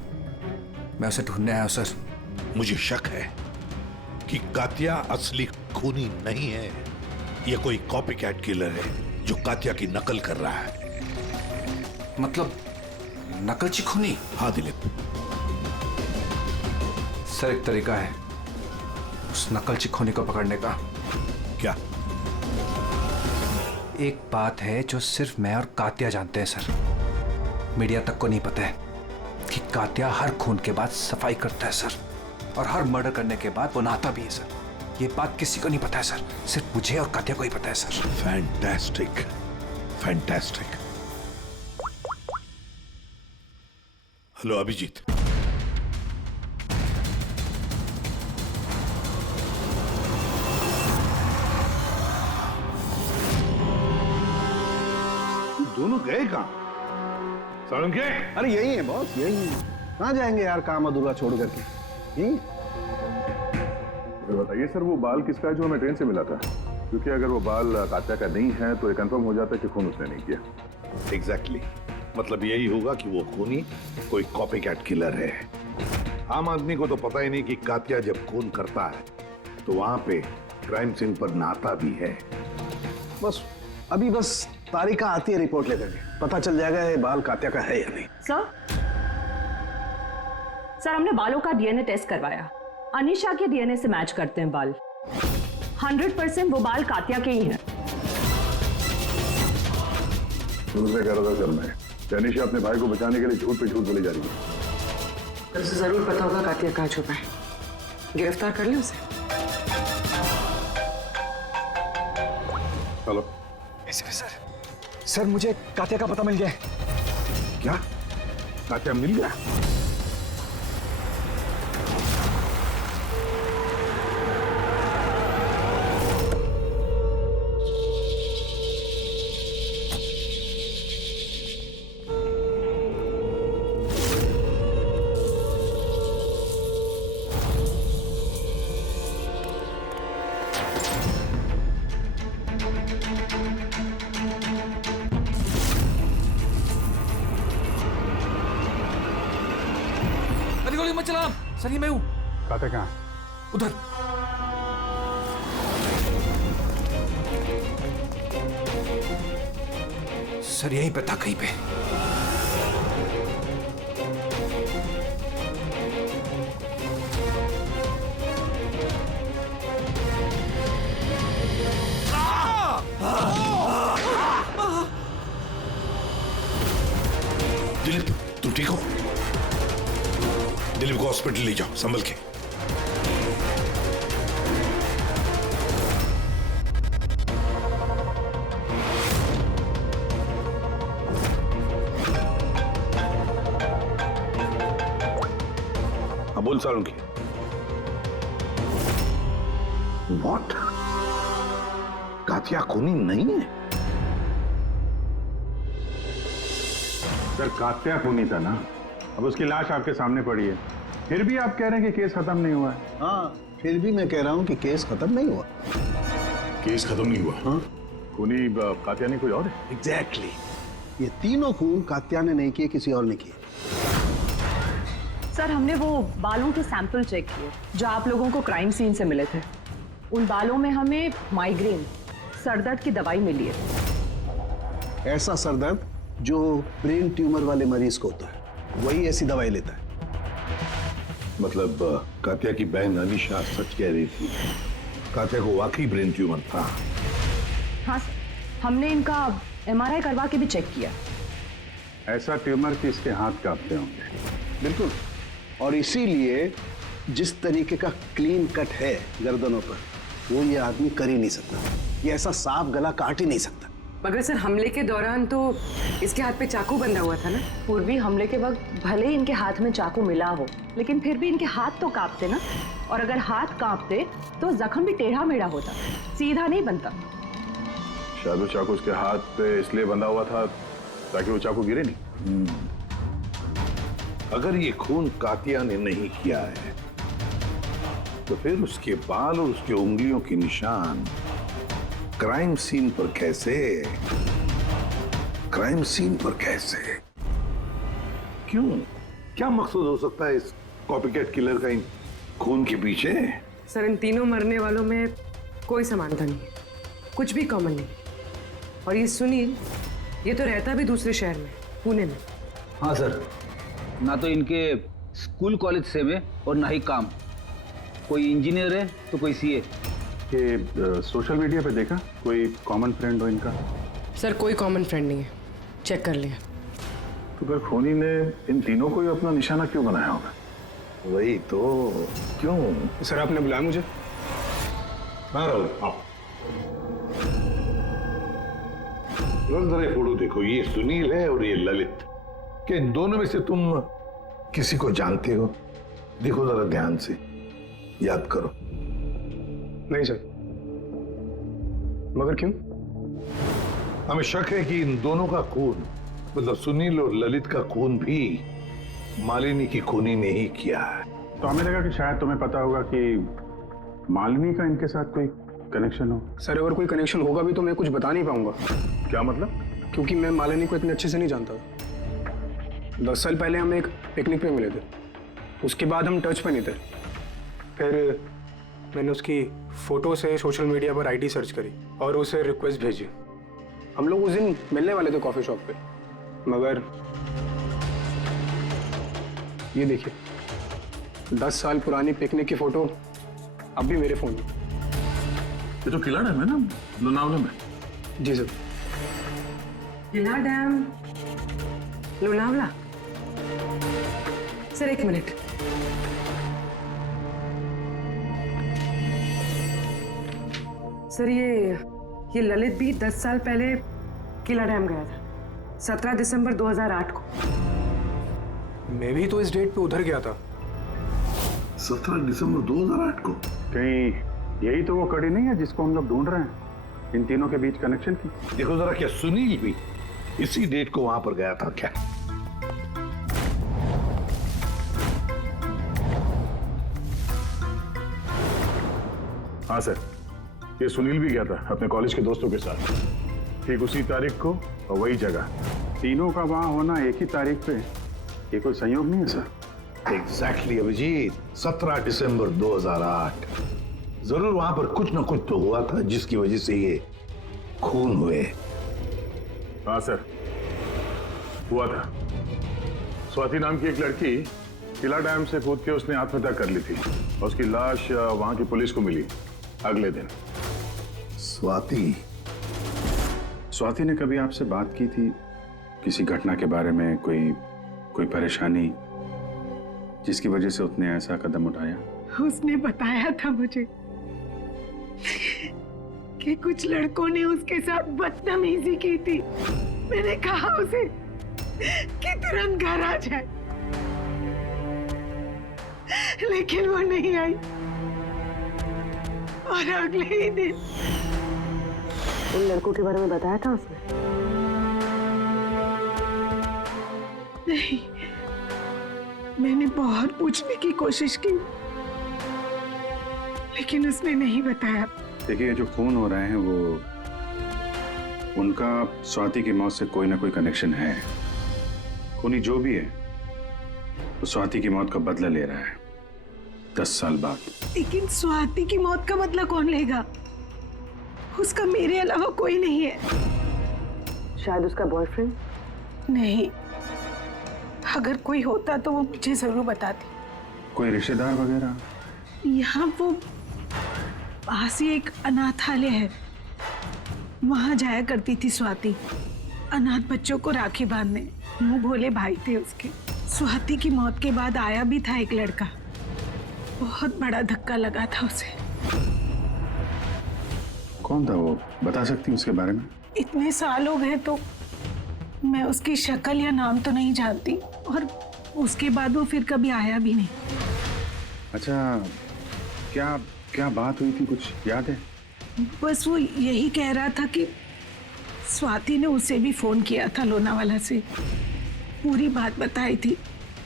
मैं उसे ढूंढने आया हूँ सर। मुझे शक है कि कात्या असली खूनी नहीं है, ये कोई कॉपी कैट किलर है जो कात्या की नकल कर रहा है। मतलब नकलची खूनी? हाँ दिलीप। सर, एक तरीका है उस नकलची खूनी को पकड़ने का। क्या? एक बात है जो सिर्फ मैं और कात्या जानते हैं सर, मीडिया तक को नहीं पता है कि कात्या हर खून के बाद सफाई करता है सर, और हर मर्डर करने के बाद वो नहाता भी है सर। ये बात किसी को नहीं पता है सर, सिर्फ मुझे और कात्या को ही पता है sir. Fantastic, fantastic. Hello Abhijit, दोनों गए कहाँ? सालुंके? अरे यही है बॉस, यही है। कहाँ जाएंगे यार काम अधूरा छोड़ करके? यही। बताइए सर, वो बाल किसका है जो हमें ट्रेन से मिला था? क्योंकि अगर वो बाल कात्या का नहीं है तो ये कंफर्म हो जाता है कि खून उसने नहीं किया। एग्जैक्टली, मतलब यही होगा कि वो खूनी कोई कॉपी कैट किलर है। आम आदमी को तो पता ही नहीं कि कात्या जब खून करता है तो वहां पे क्राइम सीन पर नहाता भी है। बस अभी बस तारिका आती है रिपोर्ट लेकर के, पता चल जाएगा ये बाल कात्या का है या नहीं। सर हमने बालों का डीएनए टेस्ट करवाया, अनीशा के डीएनए से मैच करते हैं बाल। 100% वो बाल कात्या के ही हैं। दूसरे कह रहा था सर मैं, अनीशा अपने भाई को बचाने के लिए झूठ पे झूठ बोली जा रही है। उसे जरूर पता होगा कात्या कहाँ छुपा है, गिरफ्तार कर ले उसे। चलो। सर मुझे कात्या का पता मिल गया। क्या? कात्या मिल गया? गोली मत चला सर, ये मैं हूं। कात्या कहाँ? उधर। सर यहीं पे था कहीं पे। दिलीप तुम ठीक हो? दिलीप को हॉस्पिटल ले जाओ संभल के। हाँ बोल सालुंके। व्हाट? कात्या खूनी नहीं है? सर कात्या खूनी था ना, अब उसकी लाश आपके सामने पड़ी है, फिर भी आप कह रहे हैं कि केस खत्म नहीं हुआ है। हाँ, फिर भी मैं कह रहा हूं कि केस खत्म नहीं हुआ। केस खत्म नहीं हुआ? हाँ? खूनी कात्या नहीं कोई और है? एग्जैक्टली। ये तीनों खून कात्या ने नहीं किए, किसी और ने किए। सर हमने वो बालों के सैंपल चेक किए जो आप लोगों को क्राइम सीन से मिले थे। उन बालों में हमें माइग्रेन, सरदर्द की दवाई मिली है। ऐसा सरदर्द जो ब्रेन ट्यूमर वाले मरीज को होता है, वही ऐसी दवाई लेता है। मतलब कात्या की बहन अनीशा सच कह रही थी, कात्या को वाकई ब्रेन ट्यूमर था। हाँ सर, हमने इनका एमआरआई करवा के भी चेक किया। ऐसा ट्यूमर कि इसके हाथ कांपते होंगे। बिल्कुल, और इसीलिए जिस तरीके का क्लीन कट है गर्दनों पर, वो ये आदमी कर ही नहीं सकता। ये ऐसा साफ गला काट ही नहीं सकता। मगर सर हमले के दौरान तो इसके हाथ पे चाकू बंधा हुआ था ना। पूर्वी हमले के वक्त भले ही इनके हाथ में चाकू मिला हो, लेकिन फिर भी इनके हाथ तो कांपते ना, और अगर हाथ कांपते तो जख्म भी टेढ़ा मेढ़ा होता, सीधा नहीं बनता। शायद वो चाकू उसके हाथ पे इसलिए बंधा हुआ था ताकि वो चाकू गिरे नहीं। अगर ये खून कात्या ने नहीं किया है तो फिर उसके बाल और उसकी उंगलियों के निशान क्राइम सीन पर कैसे? क्राइम सीन पर कैसे? क्यों? क्या मकसद हो सकता है इस कॉपीकैट किलर का इन खून के पीछे? सर इन तीनों मरने वालों में कोई समानता नहीं है, कुछ भी कॉमन नहीं। और ये सुनील, ये तो रहता भी दूसरे शहर में, पुणे में। हाँ सर, ना तो इनके स्कूल कॉलेज सेम है और ना ही काम। कोई इंजीनियर है तो कोई सीए। ये सोशल मीडिया पे देखा कोई कॉमन फ्रेंड हो इनका? सर कोई कॉमन फ्रेंड नहीं है, चेक कर लिया। तो फिर खूनी ने इन तीनों को ही अपना निशाना क्यों बनाया होगा? वही तो, क्यों? सर आपने बुलाया मुझे? हाँ राहुल, आओ। जरा ये फोटो देखो, ये सुनील है और ये ललित। क्या इन दोनों में से तुम किसी को जानते हो? देखो जरा ध्यान से, याद करो। नहीं सर। मगर क्यों? हमें शक है कि इन दोनों का खून, मतलब सुनील और ललित का खून भी मालिनी की खूनी ने ही किया है। तो हमें लगा कि शायद तुम्हें पता होगा कि मालिनी का इनके साथ कोई कनेक्शन हो। सर अगर कोई कनेक्शन होगा भी तो मैं कुछ बता नहीं पाऊंगा। क्या मतलब? क्योंकि मैं मालिनी को इतने अच्छे से नहीं जानता। 10 साल पहले हम एक पिकनिक पे मिले थे, उसके बाद हम टच पे नहीं थे। फिर मैंने उसकी फोटो से सोशल मीडिया पर आईडी सर्च करी और उसे रिक्वेस्ट भेजी। हम लोग उस दिन मिलने वाले थे कॉफी शॉप पे, मगर ये देखिए 10 साल पुरानी पिकनिक की फोटो अब भी मेरे फोन में। ये तो किला डैम है ना, लोनावला में? जी सर। किला dam, Lonavala. Sir 1 minute. Sir ये ललित भी 10 साल पहले किला डैम गया था, 17 दिसंबर 2008 को। मैं भी तो इस डेट पे उधर गया था। 17 दिसंबर 2008 को? कहीं यही तो वो कड़ी नहीं है जिसको हम लोग ढूंढ रहे हैं, इन तीनों के बीच कनेक्शन की? देखो जरा, क्या सुनील भी इसी डेट को वहां पर गया था क्या? हाँ सर, ये सुनील भी गया था अपने कॉलेज के दोस्तों के साथ, ठीक उसी तारीख को और वही जगह। तीनों का वहां होना एक ही तारीख पे, ये कोई संयोग नहीं है सर? एग्जैक्टली अभिजीत, 17 दिसंबर 2008। जरूर वहां पर कुछ ना कुछ तो हुआ था जिसकी वजह से ये खून हुए। हाँ सर, हुआ था। स्वाति नाम की एक लड़की किला डैम से कूद के उसने आत्महत्या कर ली थी और उसकी लाश वहां की पुलिस को मिली अगले दिन। स्वाति ने कभी आपसे बात की थी किसी घटना के बारे में, कोई परेशानी जिसकी वजह से उसने ऐसा कदम उठाया? उसने बताया था मुझे कि कुछ लड़कों ने उसके साथ बदतमीजी की थी। मैंने कहा उसे कि तुरंत घर आ जाए, लेकिन वो नहीं आई और अगले ही दिन। उन लड़कों के बारे में बताया था उसने? नहीं, मैंने बहुत पूछने की कोशिश की, लेकिन उसने नहीं बताया। देखिए, जो खून हो रहे हैं वो उनका स्वाति की मौत से कोई ना कोई कनेक्शन है। खूनी जो भी है वो स्वाति की मौत का बदला ले रहा है 10 साल बाद। लेकिन स्वाति की मौत का बदला कौन लेगा? उसका मेरे अलावा कोई नहीं है। शायद उसका बॉयफ्रेंड? नहीं, अगर कोई होता तो वो मुझे जरूर बताती। कोई रिश्तेदार वगैरह? यहाँ वो पास ही एक अनाथालय है, वहां जाया करती थी स्वाति, अनाथ बच्चों को राखी बांधने। मुंह भोले भाई थे उसके। स्वाति की मौत के बाद आया भी था एक लड़का, बहुत बड़ा धक्का लगा था उसे। कौन था वो, बता सकती हैं उसके बारे में? इतने साल हो गए तो मैं उसकी शक्ल या नाम तो नहीं जानती, और उसके बाद वो फिर कभी आया भी नहीं। अच्छा, क्या बात हुई थी, कुछ याद है? बस वो यही कह रहा था कि स्वाति ने उसे भी फोन किया था लोनावाला से, पूरी बात बताई थी,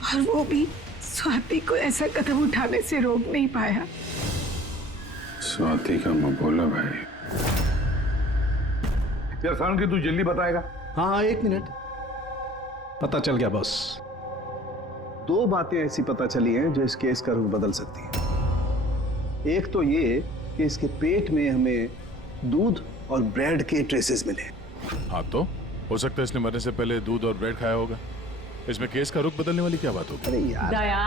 और वो भी स्वाति को ऐसा कदम उठाने से रोक नहीं पाया। स्वाति का मबोला भाई। यार साउंड की तू जल्दी बताएगा? हाँ 1 मिनट। पता चल गया बॉस। 2 बातें ऐसी पता चली हैं जो इस केस का रुख बदल सकती हैं। एक तो ये कि इसके पेट में हमें दूध और ब्रेड के ट्रेसेस मिले। हाँ, तो हो सकता है इसने मरने से पहले दूध और ब्रेड खाया होगा। इसमें केस का रुख बदलने वाली क्या बात होगी? दया,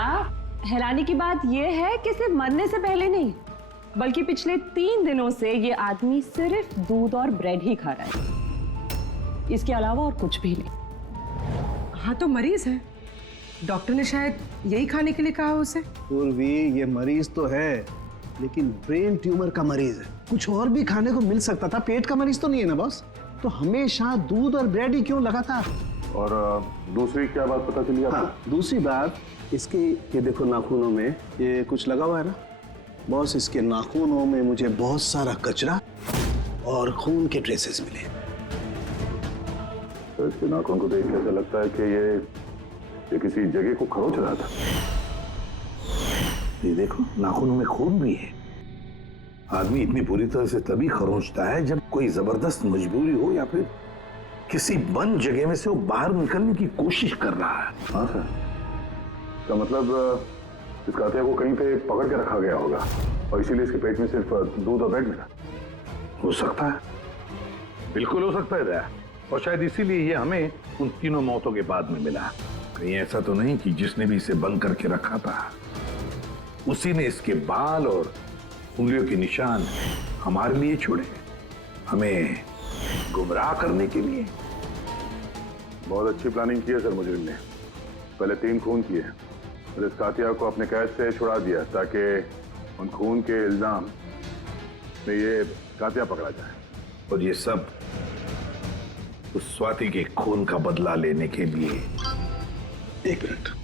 हैरानी की बात यह है कि सिर्फ मरने से पहले नहीं, बल्कि पिछले 3 दिनों से ये आदमी सिर्फ दूध और ब्रेड ही खा रहा है, इसके अलावा और कुछ भी नहीं। हाँ तो मरीज है, डॉक्टर ने शायद यही खाने के लिए कहा उसे। पूर्वी, ये मरीज तो है लेकिन ब्रेन ट्यूमर का मरीज है, कुछ और भी खाने को मिल सकता था, पेट का मरीज तो नहीं है ना बॉस। तो हमेशा दूध और ब्रेड ही क्यों लगातार? और दूसरी क्या बात पता चली आपको? हाँ, दूसरी बात इसके, ये देखो नाखूनों में ये कुछ लगा हुआ है ना बॉस, इसके नाखूनों में मुझे बहुत सारा कचरा और खून के ट्रेसेस मिले। तो इसके नाखून को देख के ऐसा लगता है कि ये किसी जगह को खरोच रहा था। ये देखो नाखूनों में खून भी है। आदमी इतनी बुरी तरह से तभी खरोंचता है जब कोई जबरदस्त मजबूरी हो या फिर किसी बंद जगह में से वो बाहर निकलने की कोशिश कर रहा है। हाँ सर, इसका मतलब इस कातिया को कहीं पे पकड़ के रखा गया होगा और इसीलिए इसके पेट में सिर्फ दूध और ब्रेड मिला। हो सकता है, बिल्कुल हो सकता है दया। और शायद इसीलिए ये हमें उन तीनों मौतों के बाद में मिला। कहीं ऐसा तो नहीं कि जिसने भी इसे बंद करके रखा था उसी ने इसके बाल और उंगलियों के निशान हमारे लिए छोड़े, हमें गुमराह करने के लिए। बहुत अच्छी प्लानिंग की है सर मुजरिम ने। पहले 3 खून किए और इस कातिया को अपने कैद से छुड़ा दिया ताकि उन खून के इल्जाम में ये कातिया पकड़ा जाए। और ये सब उस स्वाति के खून का बदला लेने के लिए। 1 मिनट।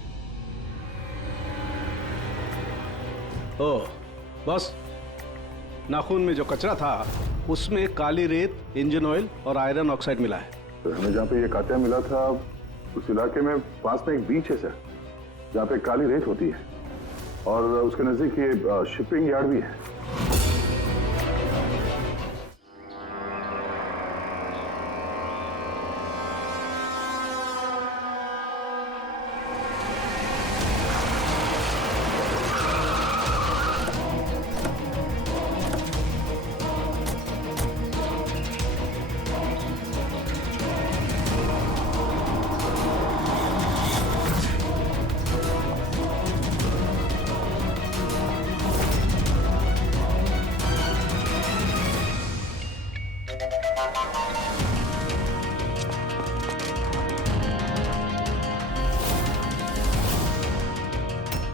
ओह बस, नाखून में जो कचरा था उसमें काली रेत, इंजन ऑयल और आयरन ऑक्साइड मिला है। तो हमें जहाँ पे ये कातिया मिला था उस इलाके में पास में एक बीच है सर, जहाँ पे काली रेत होती है और उसके नजदीक ये शिपिंग यार्ड भी है।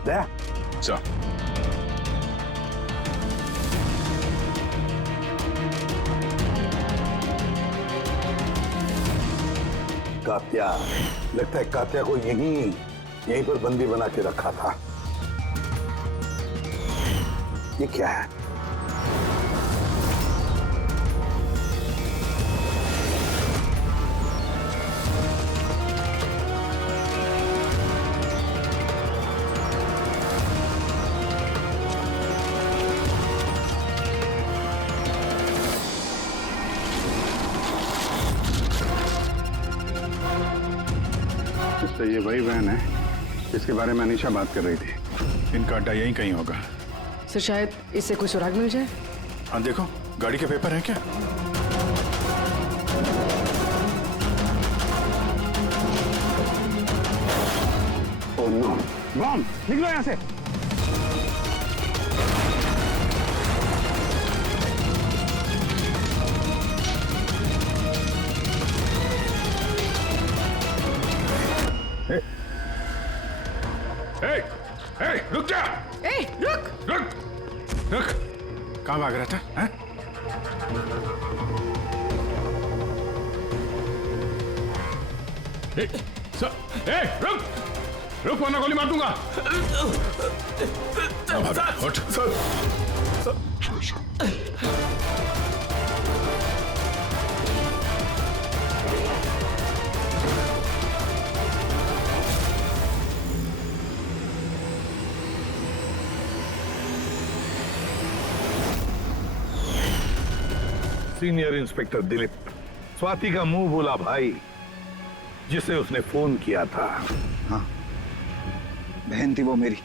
दया सर, कात्या, लगता है कात्या को यहीं पर बंदी बना के रखा था। ये क्या है? तो ये वही वैन है जिसके बारे में अनीशा बात कर रही थी। इनका अड्डा यहीं कहीं होगा। सर शायद इससे कोई सुराग मिल जाए। हाँ देखो, गाड़ी के पेपर हैं क्या? Oh no, bomb! निकलो यहाँ से। रुक जा! रुक! रुक! कहाँ भाग रहा था? हैं? रुक! रुक वरना गोली मार दूंगा। उठ। सीनियर इंस्पेक्टर दिलीप, स्वाति का मुंह बोला भाई जिसे उसने फोन किया था। हाँ, बहन थी वो मेरी।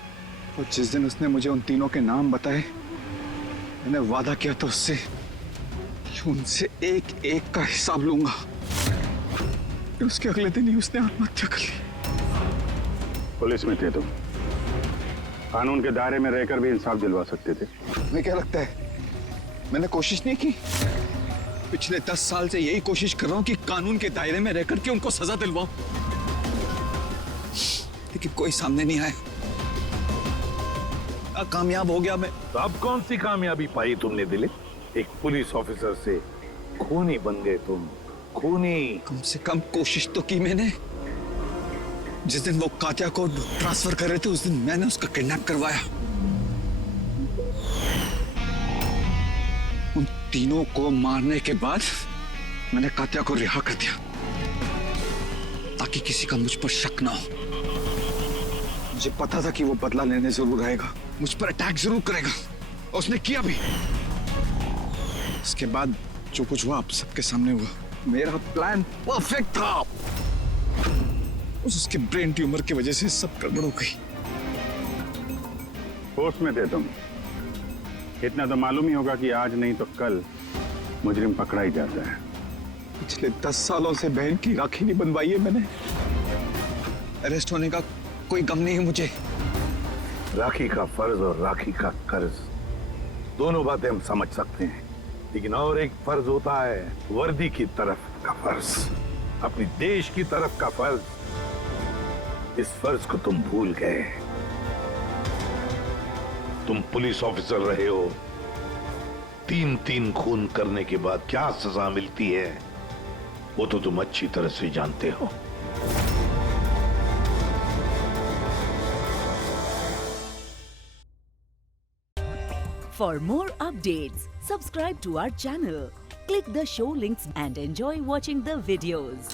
और जिस दिन उसने मुझे उन तीनों के नाम बताए, मैंने वादा किया था उससे कि उनसे एक एक का हिसाब लूंगा। उसके अगले दिन ही उसने आत्महत्या कर ली। पुलिस में थे तुम, कानून के दायरे में रहकर भी इंसाफ दिलवा सकते थे। तुम्हें क्या लगता है मैंने कोशिश नहीं की। पिछले 10 साल से यही कोशिश कर रहा हूं कि कानून के दायरे में रहकर के उनको सजा दिलवाऊं, लेकिन कोई सामने नहीं आया। कामयाब हो गया मैं। तो अब कौन सी कामयाबी पाई तुमने दिलीप? एक पुलिस ऑफिसर से खूनी बन गए तुम, खूनी। कम से कम कोशिश तो की मैंने। जिस दिन वो कात्या को ट्रांसफर कर रहे थे उस दिन मैंने उसका किडनैप करवाया। उन तीनों को मारने के बाद मैंने कात्या को रिहा कर दिया ताकि किसी का मुझ पर शक ना हो। मुझे पता था कि वो बदला लेने जरूर आएगा, मुझ पर अटैक जरूर करेगा, और उसने किया भी। इसके बाद जो कुछ हुआ आप सबके सामने हुआ। मेरा प्लान परफेक्ट था, उसके ब्रेन ट्यूमर की वजह से सब गड़बड़ हो गई। होश में थे तुम, इतना तो मालूम ही होगा कि आज नहीं तो कल मुजरिम पकड़ा ही जाता है। पिछले 10 सालों से बहन की राखी नहीं बनवाई है मैंने। अरेस्ट होने का कोई गम नहीं है मुझे। राखी का फर्ज और राखी का कर्ज दोनों बातें हम समझ सकते हैं, लेकिन और एक फर्ज होता है वर्दी की तरफ का फर्ज, अपनी देश की तरफ का फर्ज। इस फर्ज को तुम भूल गए। तुम पुलिस ऑफिसर रहे हो, 3 खून करने के बाद क्या सजा मिलती है वो तो तुम अच्छी तरह से जानते हो। For more updates, subscribe to our channel, click the show links and enjoy watching the videos.